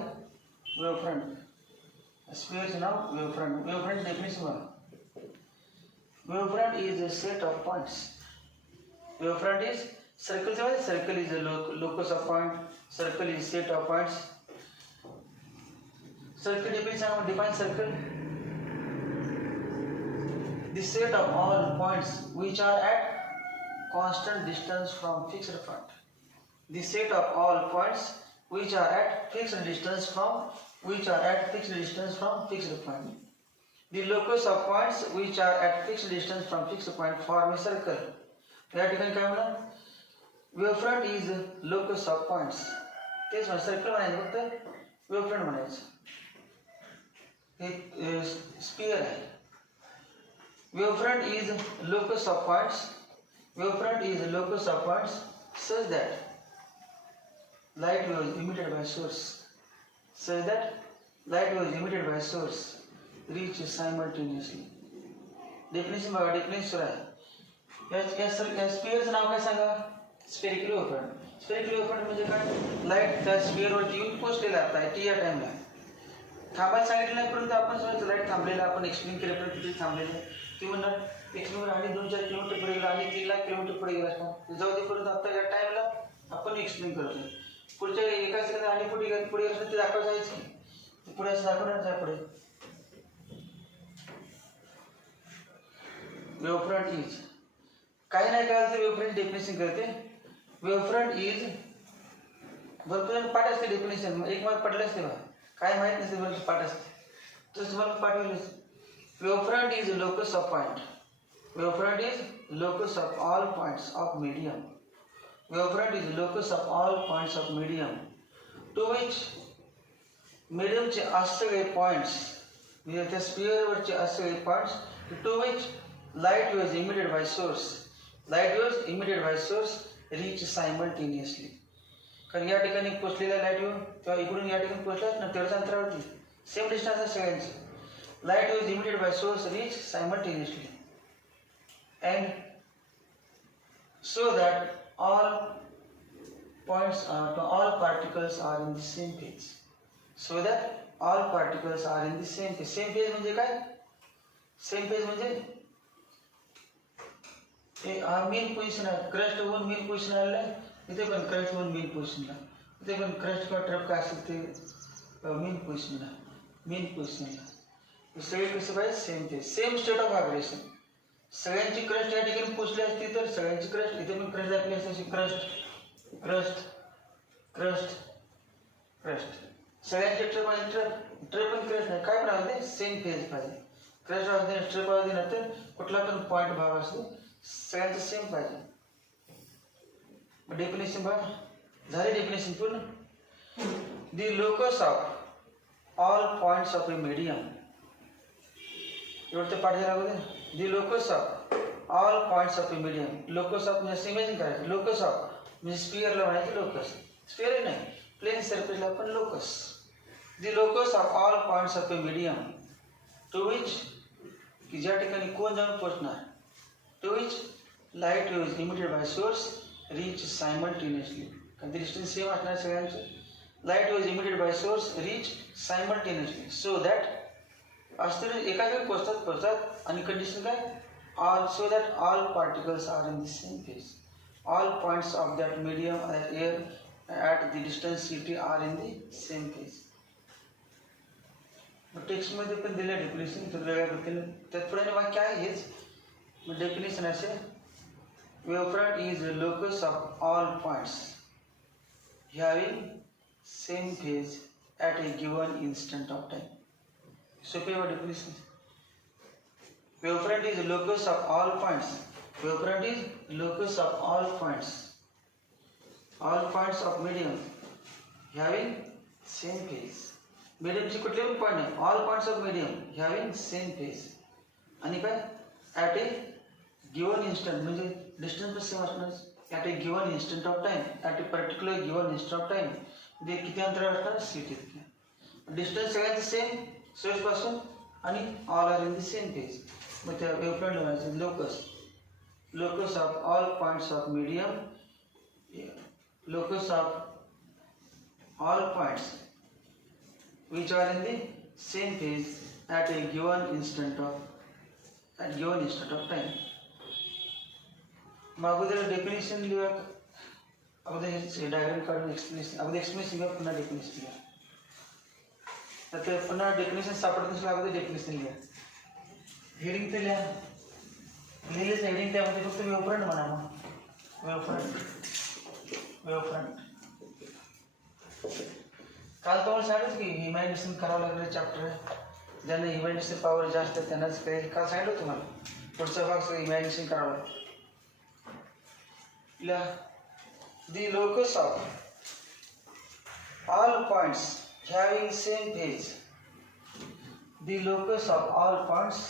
वेवफ्रंट स्पियरचं नाव वेवफ्रंट डेफिनेशन बघा wavefront is a set of points wavefront is circle is a locus of point circle is set of points circle define circle the set of all points which are at constant distance from fixed point the set of all points which are at fixed distance from fixed point the locus of points which are at fixed distance from fixed point form a circle या ठिकाणी काय होणार wavefront is locus of points तेच circle म्हणायचं फक्त wavefront म्हणायचं हे sphere आहे wavefront is locus of points such that light wave emitted by source so that light was emitted by source reach simultaneously. Definition बघा, डेफिनेशन आहे या स्पिअरचं नाव काय सांगा? स्पेरिकल वेव्हफ्रंट. स्पेरिकल वेव्हफ्रंट म्हणजे काय? लाईट त्या स्पिअरवरती येऊन पोचलेला आहे टी या टाइमला. थांबायला सांगितलं नाही, परंतु आपण समजायचं लाईट थांबलेला, आपण एक्सप्लेन केल्यापर्यंत किती थांबलेलं आहे ती म्हणणार एक्सप्लेन आणि 2-4 किलोमीटर पुढे गेला आणि 3 लाख किलोमीटर पुढे गेला असणार. जाऊ दे, परंतु आता या टाइमला आपण एक्सप्लेन करतोय. पुढच्या एका सेकंद आणि पुढे पुढे गेलं ते दाखव जायचं, पुढे असं दाखवणार जाय पुढे. वेव्हफ्रंट इज काही नाही कळालं तर वेव्हफ्रंट डेफिनेशन करते. वेव्हफ्रंट इज भरपूर पाठ असते डेफिनेशन, एक मार्क पडले असते बा, काय माहित नसते बरं पाठ असते तर तुम्हाला पाठवले. Wavefront is locus of point. Wavefront is locus of all points of medium. Wavefront is locus of all points of medium to which मीडियमचे असे काही पॉइंट्स म्हणजे त्या स्पिअरवरचे असे काही points to which light was emitted by source. Light was emitted by source reach simultaneously. कारण या ठिकाणी पोचलेला लाईट येऊन तेव्हा इकडून या ठिकाणी पोचलाच ना तेवढ्याच अंतरावरती सेम डिस्टन्स आहे सगळ्यांची. Light was emitted by source reach simultaneously and so that all points all particles are in the same phase. So that all particles are in the same phase. Same phase म्हणजे काय? Same phase म्हणजे mean position आहे, crest होऊन mean position आलेलं आहे, इथे पण क्रस्ट होऊन मेन पोझिशनला, इथे पण क्रस्ट किंवा ट्रप काय असेल ते मेन पोझिशनला, मेन पोझिशनला. सगळे कसं पाहिजे? Same phase, same state of vibration. सगळ्यांची क्रस्ट या ठिकाणी पोचली असती तर सगळ्यांची क्रस्ट इथे पण क्रस्ट दाखली असते, क्रस्ट क्रस्ट क्रस्ट क्रस्ट. सगळ्यांचे ट्रप आणि ट्रप ट्रप पण क्रस्ट नाही, काय पण आवडते सेम फेज पाहिजे. क्रस्ट आवडते ट्रप आवडते ना तर कुठला पण पॉईंट भाग असतो सगळ्यांचं सेम पाहिजे. डेफिनेशन बघ झाले, डेफिनेशन पूर्ण. The locus of all points of a medium. एवढं ते पाठ झाला बघा. The locus of all points of a medium. Locus of म्हणजे इमेजिन करायचं, लोकस ऑफ म्हणजे स्पिअरला म्हणायचं लोकस, स्पिअर नाही प्लेन सरफेसला पण locus. The locus of all points of a medium to which की ज्या ठिकाणी कोण जाऊन पोचणार, to which light was emitted by source reach simultaneously. कारण डिस्टन्स सेम असणार सगळ्यांचं. Light was emitted by source reach simultaneously so that असते एका वेळी पोचतात आणि कंडिशन काय? All so that all particles are in the same phase. All points of that medium that are at the distance ct are in the same phase. टेक्स्टमध्ये पण दिलं डेफिनेशन तर वेगळ्या पद्धतीने त्यात पुढे वाक्य आहे हेच. डेफिनेशन असे wavefront is locus of all points having same phase at a given instant of time. सोपे व definition. Wavefront is locus of all points. Wavefront is locus of all points of medium having same phase. मीडियमची कुठले पण point नाही, all points of medium having same phase. आणि काय? At a given instant म्हणजे distance पण same असणार. At a given instant of time, at A particular given instant of time. ते किती अंतरावर असणार? ct. डिस्टन्स सगळ्यांचं सेम सोर्सपासून आणि all are in the same phase. मग त्या वेव्हफ्रंट म्हणायचं locus. Locus of all points of medium. Locus of all points which are in the same phase at a given instant of time. मग अगोदर डेफिनेशन लिहा, अगोदर हे डायग्राम काढून एक्सप्लेनेशन, अगोदर एक्सप्लेनेशन लिहा, पुन्हा डेफिनेशन लिहा. तर ते पुन्हा डेफिनेशन सापडत नसलं अगोदर डेफिनेशन लिहा. हेडिंग ते लिहा, लिहिलेच हेडिंग त्यामध्ये फक्त वेव्हफ्रंट म्हणा. मग वेव्हफ्रंट काल तुम्हाला सांगितलं की इमॅजिनेशन करावं लागणारे चॅप्टर आहे. ज्यांना इमॅजिनेशन पॉवर जास्त आहे त्यांनाच कळेल. काल सांगितलं तुम्हाला पुढचा भाग सगळं इमॅजिनेशन करावं लागतं. The locus of all points having same phase. The locus of all points.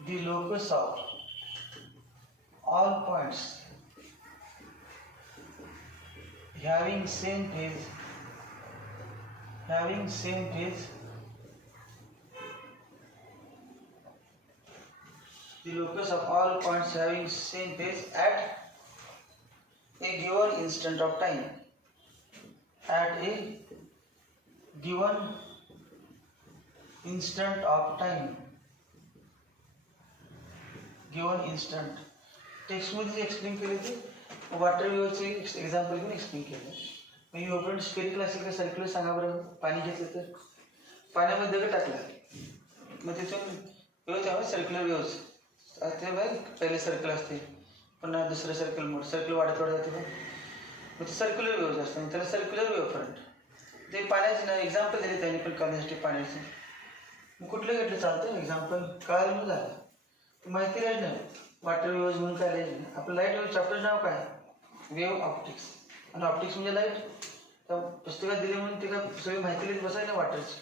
The locus of all points having same phase having same phase, the locus of all points having same phase at a given instant of time, at a given instant of time, given instant. टेक्स्टमध्ये explain केले ते water वेव्हचे example घेऊन explain केलं. मग European spherical असेल का सर्क्युलर सांगा बरं. पाणी घेतलं तर पाण्यामध्ये दगड टाकला मग तिथून वेव्ह त्यामुळे सर्क्युलर वेव्हज ते बघ पहिले सर्कल असते पुन्हा दुसरं सर्कल मोड सर्कल वाढत वाढत जाते मग ते सर्क्युलर वेव्हज असते आणि त्याला सर्क्युलर वेव्ह फ्रंट. ते पाण्याचे ना एक्झाम्पल दिले त्यांनी पण कळण्यासाठी पाण्याचे. मग कुठलं घेतलं चालतं एक्झाम्पल कळायला मग झालं माहिती राहील ना. वॉटर वेव्हज म्हणून काय राहील आपलं लाईट वेव्ह चॅप्टर नाव काय वेव्ह ऑप्टिक्स आणि ऑप्टिक्स म्हणजे लाईट. त्या पुस्तकात दिले म्हणून ते काय सगळी माहिती लिहित बसाय ना वॉटरची.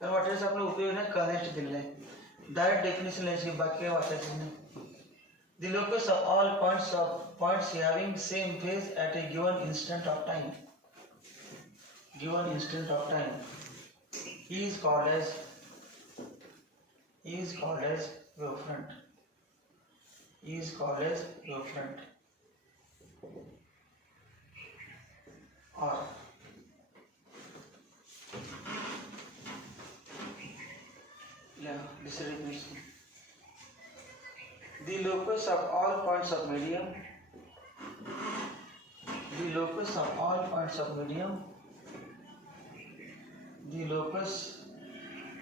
कारण वॉटरचा आपला उपयोग नाही कळण्यासाठी दिलेला आहे. डायरेक्ट डेफिनेशन लिहायची बाकी काय वाचायचं नाही. The locus of all points having same phase at a given instant of time is called as wavefront. Or this definition. The locus of all points of medium. The locus of all points of medium. The locus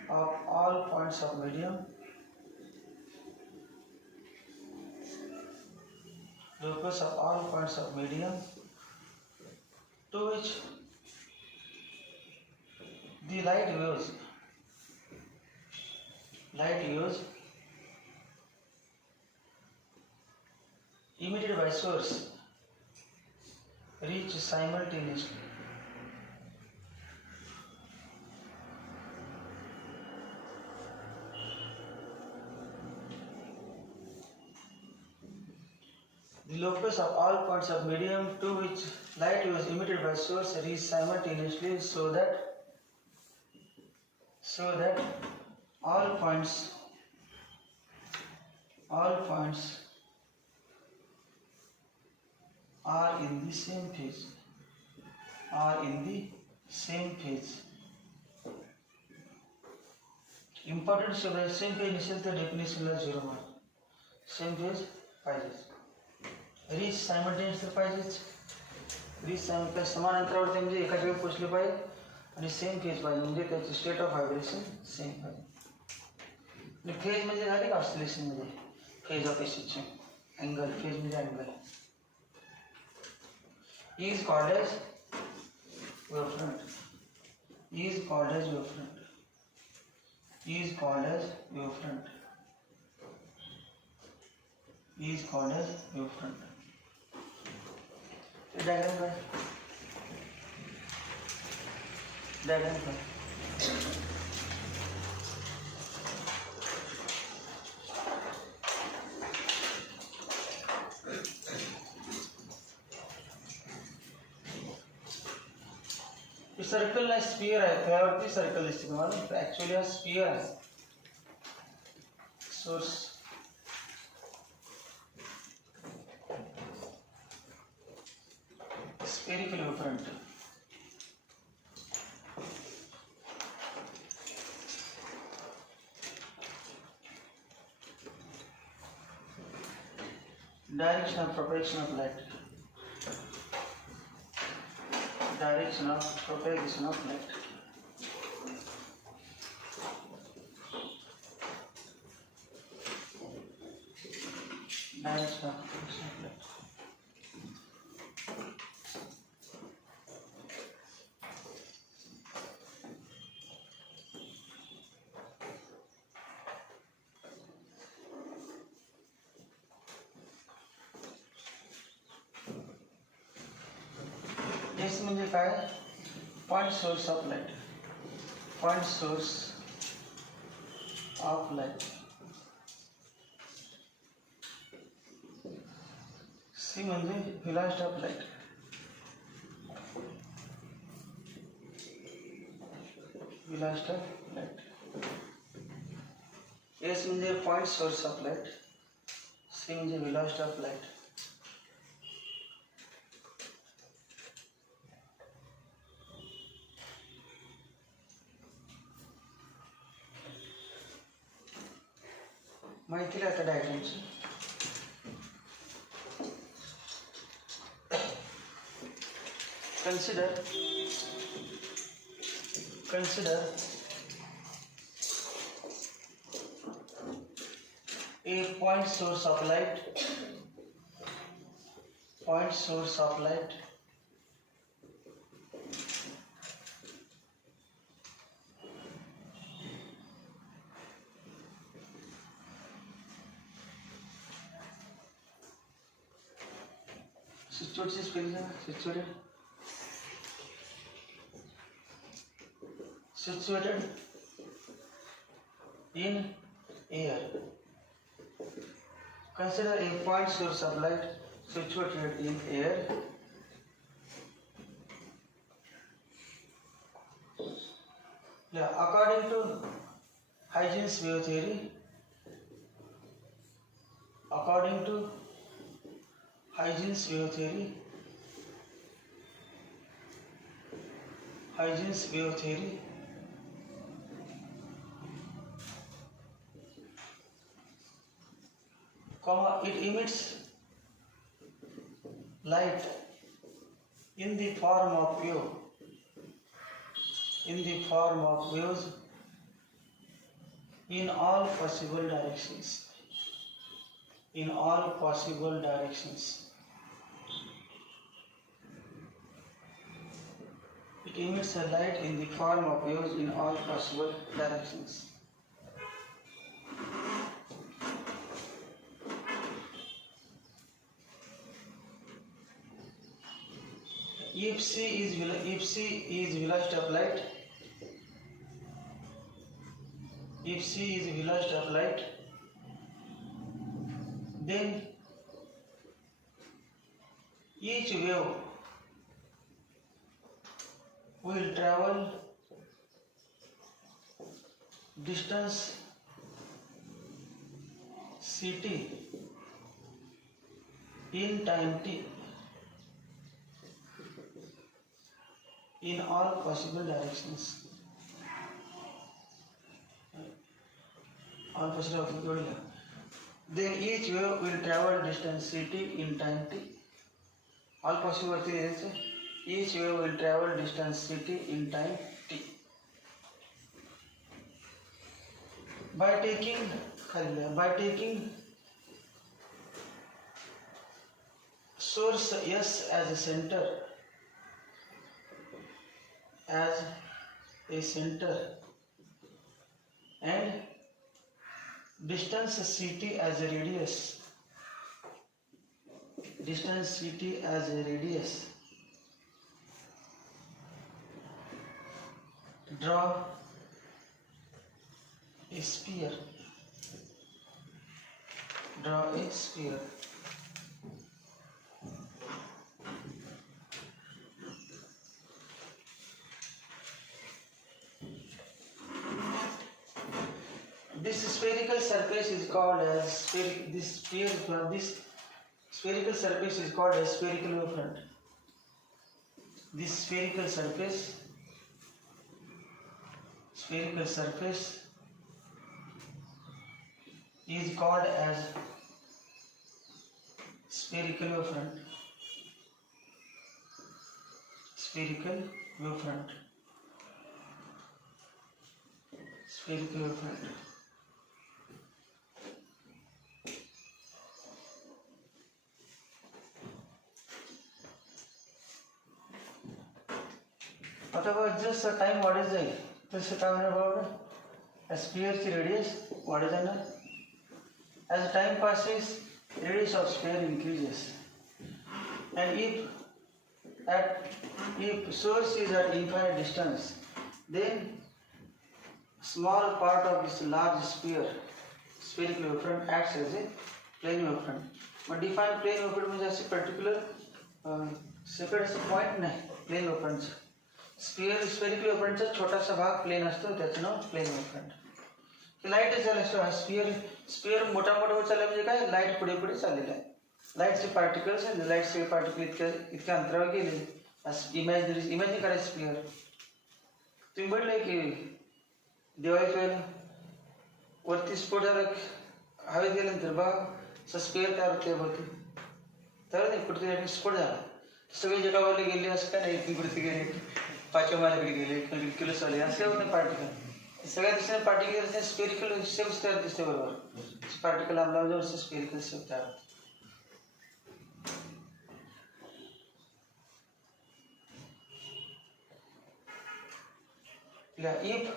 of all points of medium. Locus of all points of medium to which the light waves emitted by source reach simultaneously. The locus of all points of medium to which light was emitted by source reach simultaneously so that all points are in the same phase. Important शब्द आहे. Same phase नसेल तर डेफिनेशनला 0 mark. Same phase पाहिजेच. Reach simultaneous तर पाहिजेच. रीच समान अंतरावरती म्हणजे एका ठिकाणी पोचले पाहिजे आणि सेम फेज पाहिजे म्हणजे त्याचं स्टेट ऑफ व्हायब्रेशन सेम पाहिजे. आणि फेज म्हणजे झाली का ऑसिलेशनमध्ये फेज ऑफ एसिचे अँगल फेज म्हणजे angle is called as wavefront. Diagram काय सर्कल ना स्फिअर आहे त्यावरती सर्कल दिसते तुम्हाला ऍक्च्युअली हा स्फिअर आहे. Source spherical wavefront. Direction of propagation of light. Direction of propagation of light. Direction of propagation of light. Next म्हणजे काय पॉइंट सोर्स ऑफ लाईट. सी म्हणजे velocity of light. velocity of light. S म्हणजे point source of light. C म्हणजे velocity of light. माहिती आहे आता डायग्रामची. Consider a point source of light. Situated in air. Consider a point source of light situated in air. According to Huygens wave theory, it emits light in the form of waves in all possible directions. It emits a light in the form of waves in all possible directions. If c is velocity of light, then each wave will travel distance ct in time t in all possible directions. Then each wave will travel distance ct in time t. All possible is each wave will travel distance ct in time t. By taking source S as a center, and distance ct as a radius, draw a sphere. This spherical surface is called as spherical wavefront. This spherical surface is called as spherical wavefront. आता just time वाढत जाईल तसं काय होणार बरोबर. स्फिअरची रेडियस वाढत जाणार. As time passes, radius of sphere increases, and if source is at infinite distance, then small part of this large spherical wavefront acts as a plane wavefront. But define plane wavefront म्हणजे असे particular separate point नाही plane wavefront. Spherical वेव्हफ्रंटचा छोटासा भाग प्लेन असतो, त्याचं नाव प्लेन वेव्हफ्रंट. लाईटच झालं. स्पिअर मोठा होत चालला म्हणजे काय, लाईट पुढे पुढे चाललेला आहे. लाईटचे पार्टिकल्स आहेत, लाईटचे पार्टिकल इतक्या अंतरावर गेले. इमॅजिन करायचं स्पिअर. तुम्ही म्हटलंय की दिवाळीच्या वेळेला वरती स्फोट झाला, हवेत गेल्यानंतर बघा स्पिअर तयार होते भरती तर नाही, कुठे स्फोट झाला. सगळे जगावाले गेले असं काय नाही, इकडे गेले, 5व्या माळ्याकडे गेले, किलोस वाले असे होते पार्टिकल. सगळ्या दिशेने पार्टिकल स्पेरिकल शेप्स तयार दिसते बरोबर. पार्टिकल आमल्यावर स्पेरिकल शेप तयार होते. If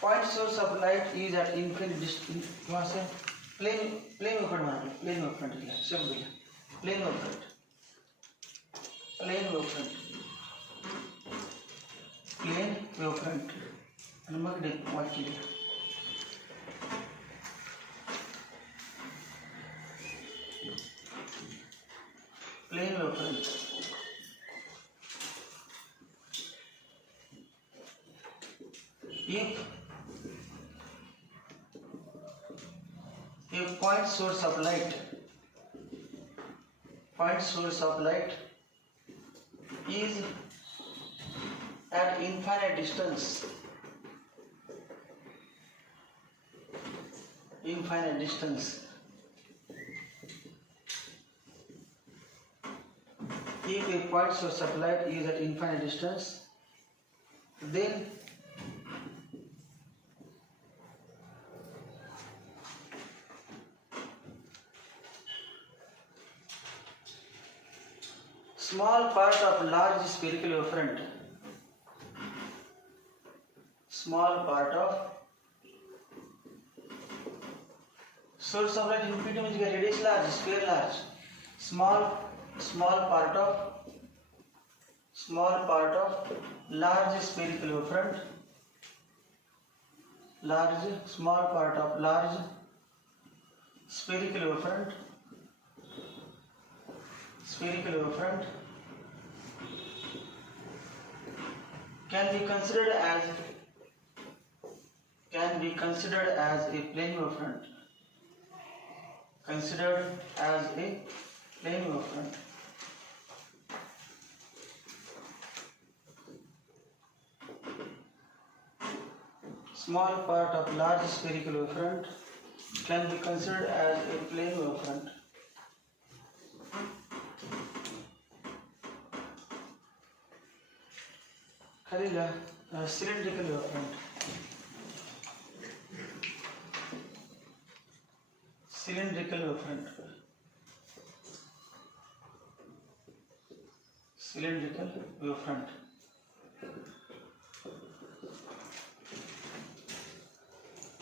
point source of light is at infinite distance, किंवा असं प्लेन वेव्हफ्रंट म्हणा, प्लेन वेव्हफ्रंट दिला शब्द दिला, प्लेन वेव्हफ्रंट आणि मग वाक्य दिलं. Plane wavefront if a point source of light is at infinite distance, if a point source of light is at infinite distance, then small part of large spherical wavefront, small part of source of light infinity means radius large, sphere large, small part of large spherical wavefront, small part of large spherical wavefront can be considered as a plane wavefront. Small part of large spherical wavefront can be considered as a plane wavefront. खालीला cylindrical wavefront. Cylindrical wavefront.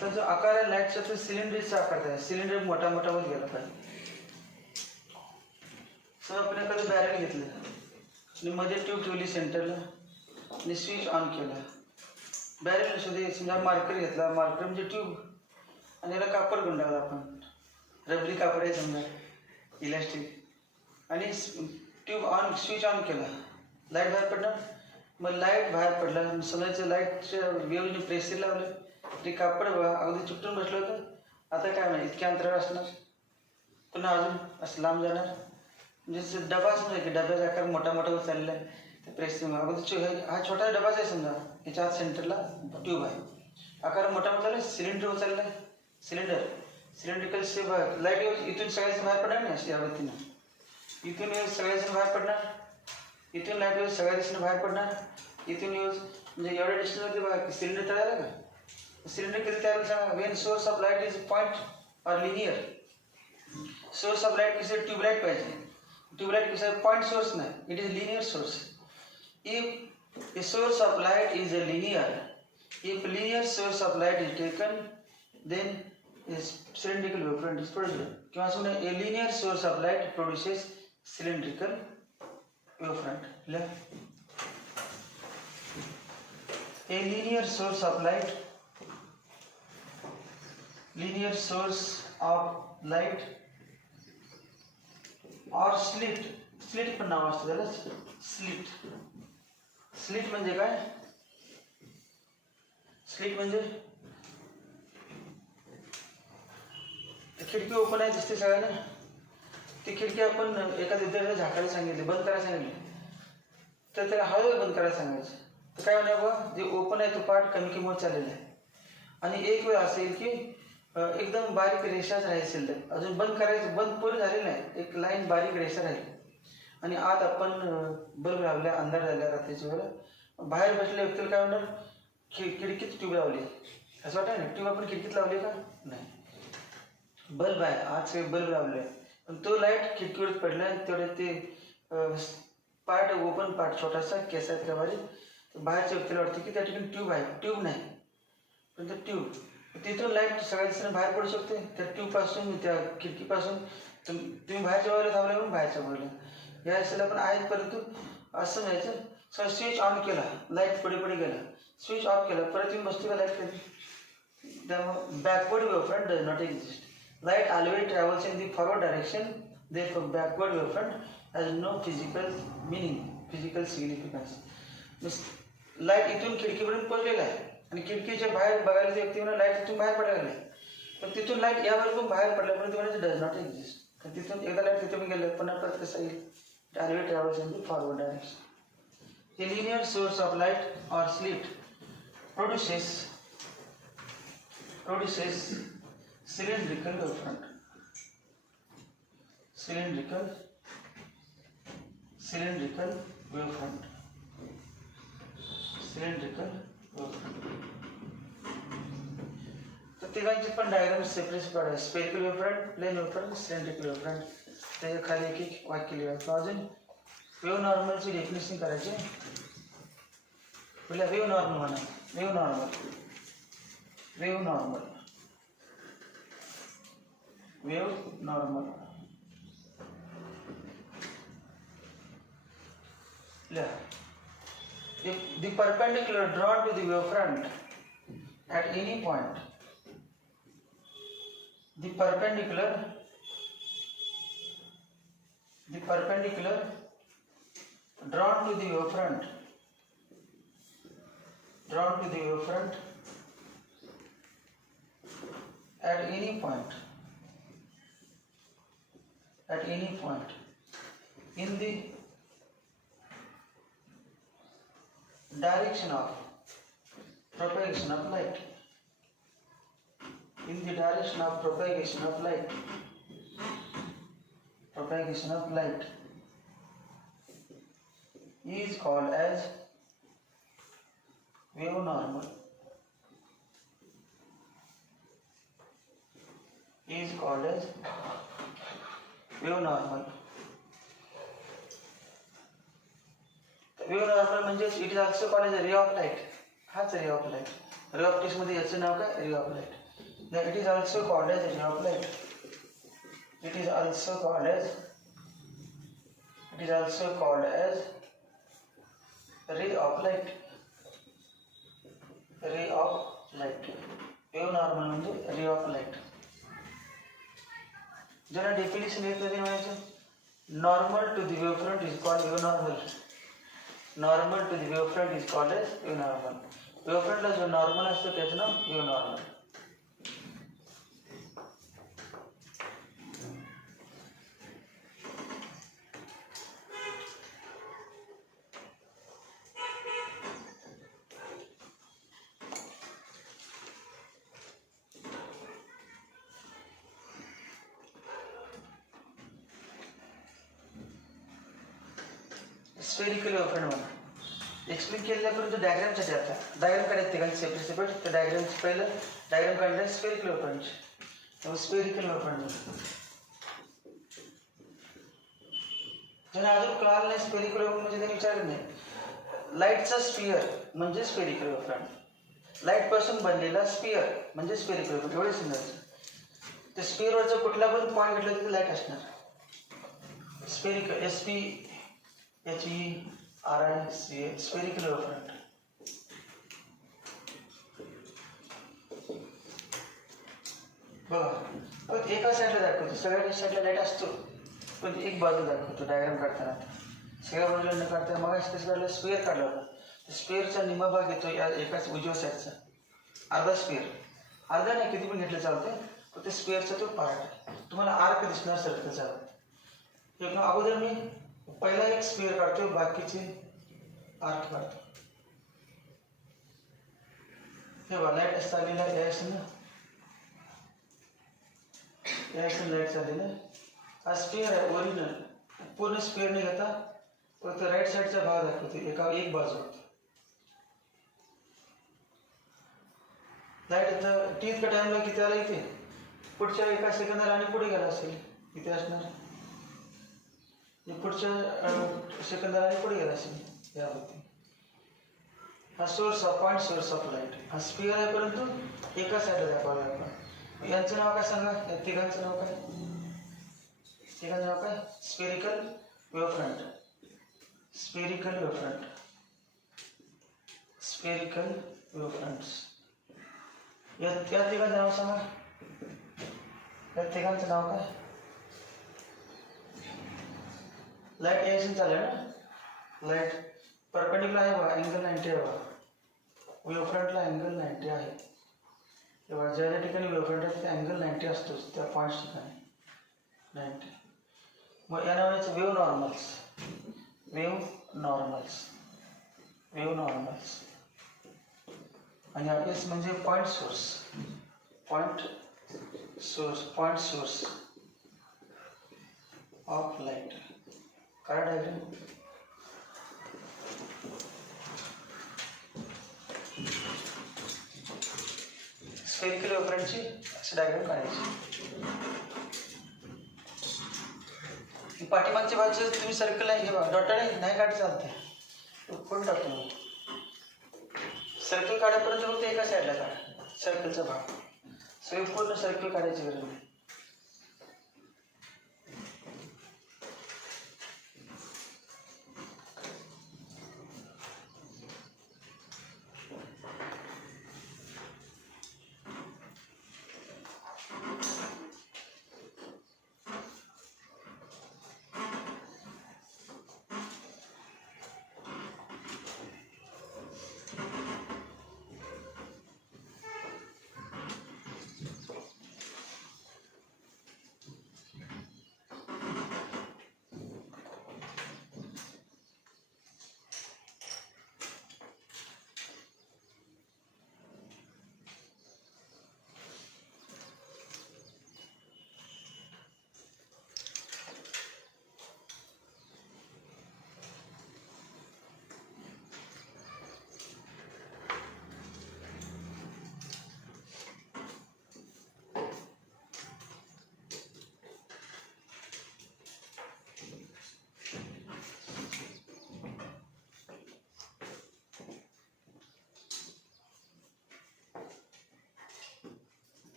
तर जो आकार आहे लाईटचा तो सिलेंडरचा आकार आहे. सिलेंडर मोठा होत गेला पाहिजे. सो आपण एखादं बॅरल घेतलं आणि मध्ये ट्यूब ठेवली सेंटरला आणि स्विच ऑन केला. बॅरल सुद्धा समजा मार्कर घेतला, मार्कर म्हणजे ट्यूब, आणि याला कापड गुंडाळला आपण, रबरी कापड आहे समजा, इलास्टिक, आणि ट्यूब ऑन, स्विच ऑन केला, लाईट बाहेर पडणार. मग लाईट बाहेर पडला, समजायचं लाईटच्या वेव्हने प्रेशर लावलं, ते कापड अगदी चिकटून बसलं होतं. आता काय नाही, इतक्या अंतरावर असणार, पुन्हा अजून असं लांब जाणार. म्हणजे डबा समजा की डब्याचा आकार मोठा होत चाललेला आहे, ते प्रेसिंग अगोदर हा छोटा डबाच आहे समजा, याच्या आत सेंटरला ट्यूब आहे, आकार मोठा होत चालला, सिलेंडर होत चालला आहे. सिलेंड्रिकल शेप लाईट इथून सगळ्याचं बाहेर पडणार नाही, अशी या वतीनं इथून येऊन सगळ्याचं बाहेर पडणार, इथून लाईट येऊन सगळ्या दिशेने बाहेर पडणार, इथून येऊन म्हणजे एवढ्या डिस्टन्समध्ये बघा सिलेंडर तयार आहे का. सिलेंडर कधी तयार होईल, when source of light is point or linear. Source of light कसं ट्यूबलाईट पाहिजे, ट्यूबलाईट कसं पॉइंट सोर्स नाही, it is linear source. If a source of light is a linear source of light is taken, then a cylindrical wavefront is produced. किंवा सुने a linear source of light produces cylindrical wavefront. A linear source of light or slit पण नाव असतं त्याला, slit slit म्हणजे काय? स्लिट म्हणजे खिडकी ओपन आहे दिसते सगळ्यांना. ती खिडकी आपण एका विद्यार्थ्याला झाकायला सांगितली, बंद करायला सांगितली, तर त्याला हळूहळू बंद करायला सांगायचं. तर काय होणार बघा, जे ओपन आहे तो पार्ट कमी किंमत चाललेला आहे. आणि एक वेळ असेल की एकदम बारीक रेषाच राहील शिल्लक, अजून बंद करायचं, बंद पूर्ण झालेलं नाही, एक लाईन बारीक रेषा राहील. आणि आत आपण बल्ब लावल्या, अंधार झाल्या रात्रीच्या वेळेला, बाहेर बसलेल्या व्यक्तीला काय होणार, खिडकीत ट्यूब लावली असं वाटतं ना. ट्यूब आपण खिडकीत लावली का? नाही, बल्ब आहे, आत बल्ब लावले आहे, पण तो लाईट खिडकीवरच पडला आहे. तेवढे ते पार्ट, ओपन पार्ट छोटासा केस आहेत का बारीक, बाहेरच्या व्यक्तीला वाटते की त्या ठिकाणी ट्यूब आहे. ट्यूब नाही, पण ते ट्यूब, तिथून लाईट सगळ्या दिवसाने बाहेर पडू शकते. त्या ट्यूबपासून, त्या खिडकीपासून. तुम्ही बाहेरच्या बाजूला थांबले म्हणून बाहेरच्या बाजूला या दिसायला पण आहेत, परंतु असं म्हणायचं. सर स्विच ऑन केला, लाईट पुढे पुढे गेला, स्विच ऑफ केला, परत येऊन बसते का लाईट कधी? त्यामुळे backward wavefront does not exist. Light always travels in the forward direction, therefore backward wavefront has no physical meaning, physical significance. Light इथून खिडकीपर्यंत पोहोचलेला आहे आणि खिडकीच्या बाहेर बघायला ते व्यक्ती म्हणून लाईट तिथून बाहेर पडायला लागली, पण तिथून लाईट यावर पण बाहेर पडल्यापर्यंत म्हणायचं डज नॉट एक्झिस्ट. तर तिथून एकदा लाईट तिथून गेलं, पुन्हा परत कसं येईल? It always travels in the forward direction. A linear source of light or slit produces cylindrical wavefront. Cylindrical wavefront. तर तिघांची पण डायग्राम सेपरेट काढा. Spherical wavefront, plane wavefront, cylindrical wavefront. त्याच्या खाली एक एक वाक्य लिहायचं. अजून वेव नॉर्मलची डेफिनेशन करायची. पहिला वेव नॉर्मल म्हणा. Wave normal if the perpendicular drawn to the wavefront at any point, the perpendicular drawn to the wavefront at any point in the direction of propagation of light, is called as wave normal. Wave normal म्हणजे it is also called as ray of light. हाच ray of light. Ray of text मध्ये याचं नाव काय? Ray of light. It is also called as ray of light. Ray of light. Wave normal म्हणजे ray of light. ज्याला definition येत नाही म्हणायचं, normal to the wavefront is called wave normal. Normal to the wavefront is called as wave normal. वेवफ्रंटला जो नॉर्मल असतो त्याचं नाव wave normal. Spherical wavefront म्हणा. एक्सप्लेन केल्यापर्यंत डायग्रामसाठी आता डायग्राम काढायचे काही सेपरेट. तर डायग्रामचं पहिलं डायग्राम काढलं स्पेरिकल वेवफ्रंट. त्यामुळे स्पेरिकल वेवफ्रंट ज्यांना अजून कळालं नाही स्पेरिकल वेवफ्रंट म्हणजे त्यांनी विचारलं नाही. लाईटचा स्पियर म्हणजे स्पेरिकल वेवफ्रंट. लाईट पासून बनलेला स्पियर म्हणजे स्पेरिकल वेवफ्रंट. एवढे समजायचं. त्या स्पियरवरचा कुठला पण पॉईंट घेतला तिथे लाईट असणार. Spherical SPHERICA spherical wavefront. बघा एका साईडला दाखवतो, सगळ्या साईडला लाईट असतो, पण एक बाजू दाखवतो डायग्राम काढताना. सगळ्या बाजूला न काढता मग कसं काढलं, स्क्वेअर काढला होता. स्पेअरचा निम्मा भाग येतो या एकाच उजव्या साईडचा, अर्धा स्पेअर, अर्धा नाही किती पण घेतलं चालतं, पण ते स्पेअरचा तो पार्ट आहे. तुम्हाला आर्क दिसणार सर्कलचा. एक अगोदर मी पहिला एक स्पेअर काढतो, बाकीचे आर्क काढतो. हे बघा लाईट असं आलेला आहे, यायचं ना, यायचं लाईट चाललेलं आहे. हा स्पेअर आहे ओरिजिनल, पूर्ण स्पेअर नाही घेता, फक्त राईट साईडचा भाग दाखवते, एक बाजू. लाईट टीथ का टाइमला किती आला इथे, पुढच्या एका सेकंदाला आणि पुढे गेला असेल, किती असणार, पुढच्या सेकंदाला आणि पुढे गेला असेल यावरती. हा source of point, source of light. हा स्पिअर आहे, परंतु एका साईडला दाखवला आपण. यांचं नाव काय सांगा, या तिघांचं नाव काय, तिघांचं नाव काय, स्पेरिकल वेव्हफ्रंट, स्पेरिकल वेव्हफ्रंट, स्पेरिकल वेव्हफ्रंट्स. या तिघांचं नाव सांगा, या तिघांचं नाव काय. लाईट यायचं चालू आहे ना, लाईट परपेंडिक्युलर आहे बघा, अँगल 90 आहे बघा, वेव्हफ्रंटला अँगल 90 आहे. तेव्हा ज्या ज्या ठिकाणी वेव्हफ्रंट आहे तिथे अँगल 90 असतोच, त्या पॉईंट्स ठिकाणी 90. मग या नावाचं wave normals, wave normals, wave normals. आणि एस म्हणजे point source, point source, point source of light. काय डायग्राम, स्फेरिकल वेव्हफ्रंटची अशी डायग्राम काढायची. पाठीमागच्या बाजूचे तुम्ही सर्कल आहे, हे बघा डॉटेड नाही काढ चालते, कोण टाकतो सर्कल काढापर्यंत फक्त एका साईडला काढा सर्कलचा भाग, सगळे पूर्ण सर्कल काढायची गरज नाही.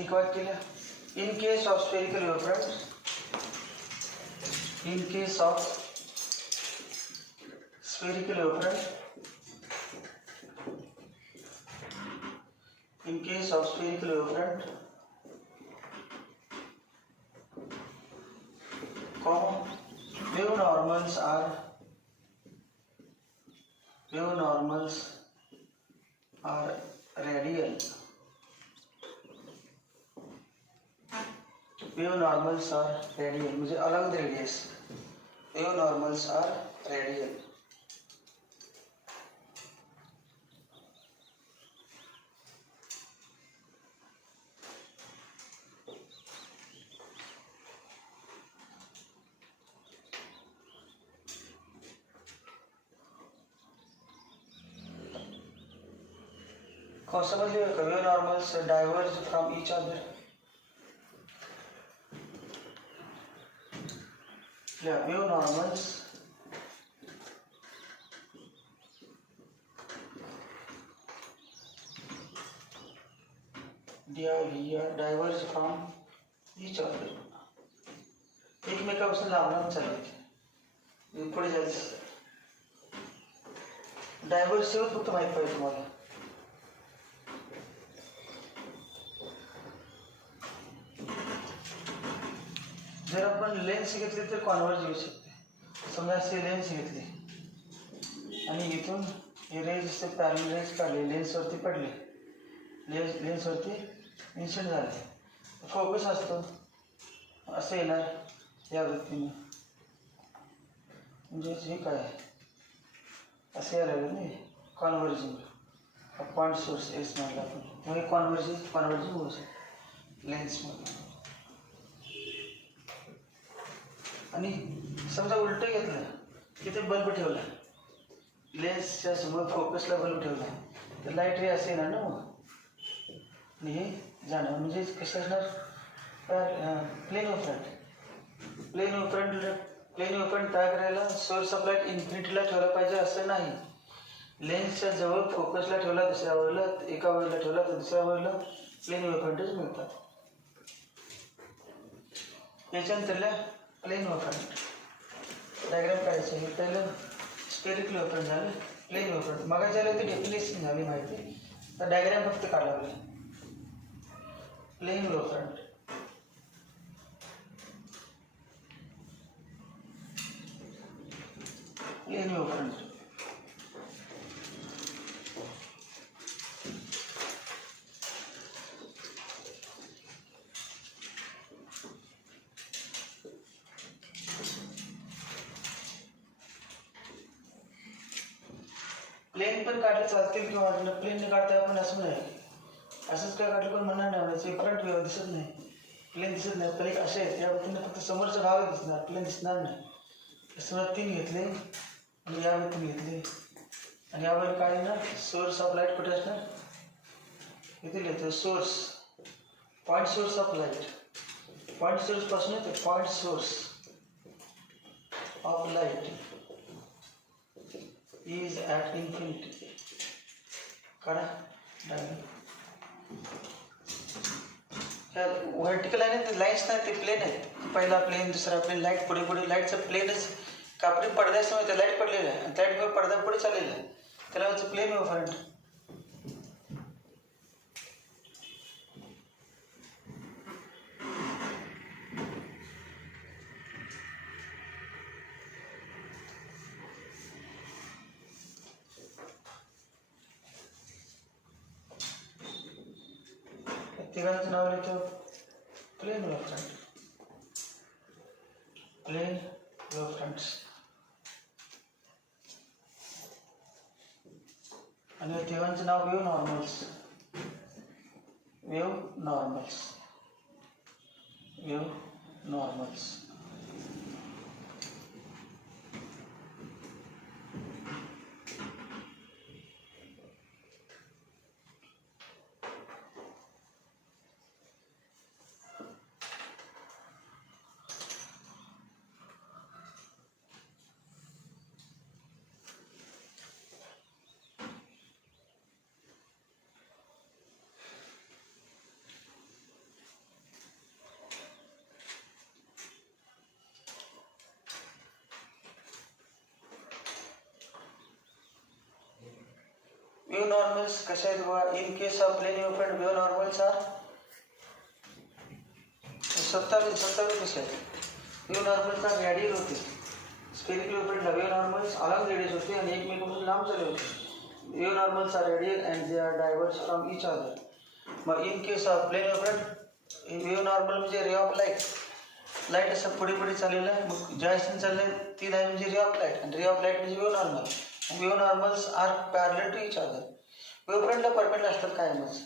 एक वाक्य, in case of spherical wavefront, in case of spherical wavefront, in case of spherical wavefront, wave normals are radial. Wave normals are radial, म्हणजे along the radius. Wave normals are radial. समजले का, wave normals diverge from each other. Yeah, wave normals diverge from each other. एकमेकापासून लांब लांब चालले, पुढे जायचं. डायव्हर्स फक्त माहित पाहिजे तुम्हाला. लेन्स घेतली तर कॉन्व्हर्ज येऊ शकते. समजा असे लेन्स घेतली आणि इथून हे रेज पॅरल रेज काढले, लेन्सवरती पडले, लेन्सवरती इन्सिडेंट झाले, फोकस असतो असं येणार या वृत्तीने. म्हणजे हे काय असं यायला लागलं नाही, कॉन्व्हर्जिंग पॉईंट सोर्स एस म्हटलं आपण. म्हणजे कॉन्व्हर्जिंग होऊ शकते लेन्समध्ये. आणि समजा उलटं घेतलं, तिथे बल्ब ठेवला, लेन्सच्या समोर फोकसला बल्ब ठेवला, तर लाईट रे असे येणार ना मग. आणि हे जाणार म्हणजे कसं असणार, plane of front. Plane of front तयार करायला सोर्स ऑफ लाईट इन्फिनिटीला ठेवला पाहिजे असं नाही. लेन्सच्या जवळ फोकसला ठेवला, दुसऱ्या वरला, एका वरला ठेवला तर दुसऱ्या वरला प्लेन ऑफ फ्रंटच मिळतात. याच्यानंतरला प्लेन ऑफ फ्रंट डायग्राम काढायचं. हे पहिलं स्पेरिकल ऑफ फ्रंट झालं, प्लेन ऑफ फ्रंट. मग झालं ते डेफिनेशन झाली माहिती, तर डायग्राम फक्त काढावं लागेल. Plane of front, plane of front. Plane पण काढले चालतील किंवा प्लेन काढता आपण असं नाही, असंच काय काढलं पण म्हणणार नाही, फ्रंट व्यू दिसत नाही, प्लेन दिसत नाही. तर एक असे आहेत त्या वृत्तीने फक्त समोरचा भाग दिसणार, प्लेन दिसणार नाही. समजा 3 घेतले आणि यावर 3 घेतले आणि यावर काय ना सोर्स ऑफ लाईट कुठे असणार, इथे लिहितो source, point source of light. Point source पासून येते point source of light is at infinity. काढा व्हर्टिकल आहे ते लाईन्स नाही, ते प्लेन आहे. पहिला प्लेन, दुसरा प्लेन, लाईट पुढे पुढे, लाईटचं प्लेनच कापडी पडद्यासमोर त्या लाईट पडलेलं आहे आणि लाईट पडदा पुढे चाललेला आहे, त्याला व्हायचं प्लेन ऑफ फ्रंट. तिघांचं नाव लिहितो plane of front, plane of fronts. आणि तिघांचं नाव wave normals, wave normals, wave normals. Wave normals कशा आहेत बघा. In case of plane wave front wave normals are 27 कसे आहेत. वेव्ह नॉर्मल्स आर रॅडियल होते. स्पेरिकल वेव्ह फ्रंटला वेव्ह नॉर्मल्स अलॉंग रेडियस होते आणि एकमेकांपासून लांब चालले होते. Wave normals are radial and they are diverse from each other. मग in case of plane wave front wave normal म्हणजे रे ऑफ लाईट. लाईट असं पुढे पुढे चाललेलं आहे, मग ज्या दिशेने चाललंय ती लाईन म्हणजे रे ऑफ लाईट आणि रे ऑफ लाईट म्हणजे wave normal. Wave normals are parallel to each other. Wave फ्रंटला परपेंडिकुलर असतात कायमच.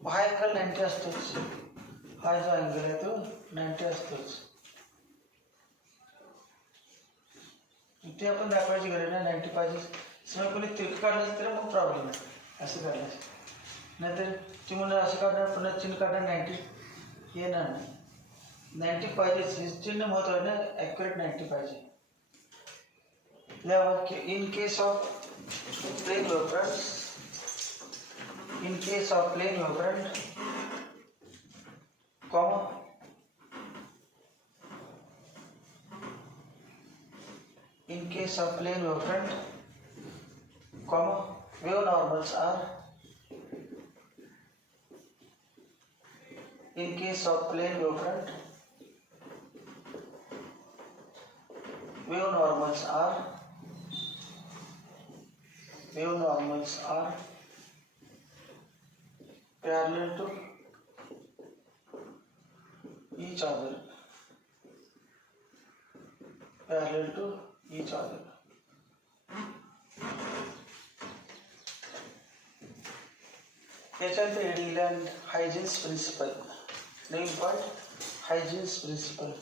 हा अँगल 90 असतोच. हा जो अँगल आहे तो 90 असतोच. ते आपण दाखवायची गरज नाही, 90 पाहिजे. समजा कोणी तिरकं काढलं तर मग प्रॉब्लेम आहे असं काढलं. नाहीतर ती म्हणून असं काढणार पुन्हा चिन्ह काढणार 90 येणार नाही. 90 पाहिजेच, हे चिन्ह महत्त्वाचं ना, ॲक्युरेट 90 पाहिजे. In case of plane wave front, in case of plane wave front, comma, in case of plane wave front, comma, wave normals are, in case of plane wave front, wave normals are parallel to each other. त्याच्यानंतर heading Huygens principle. Name part Huygens principle.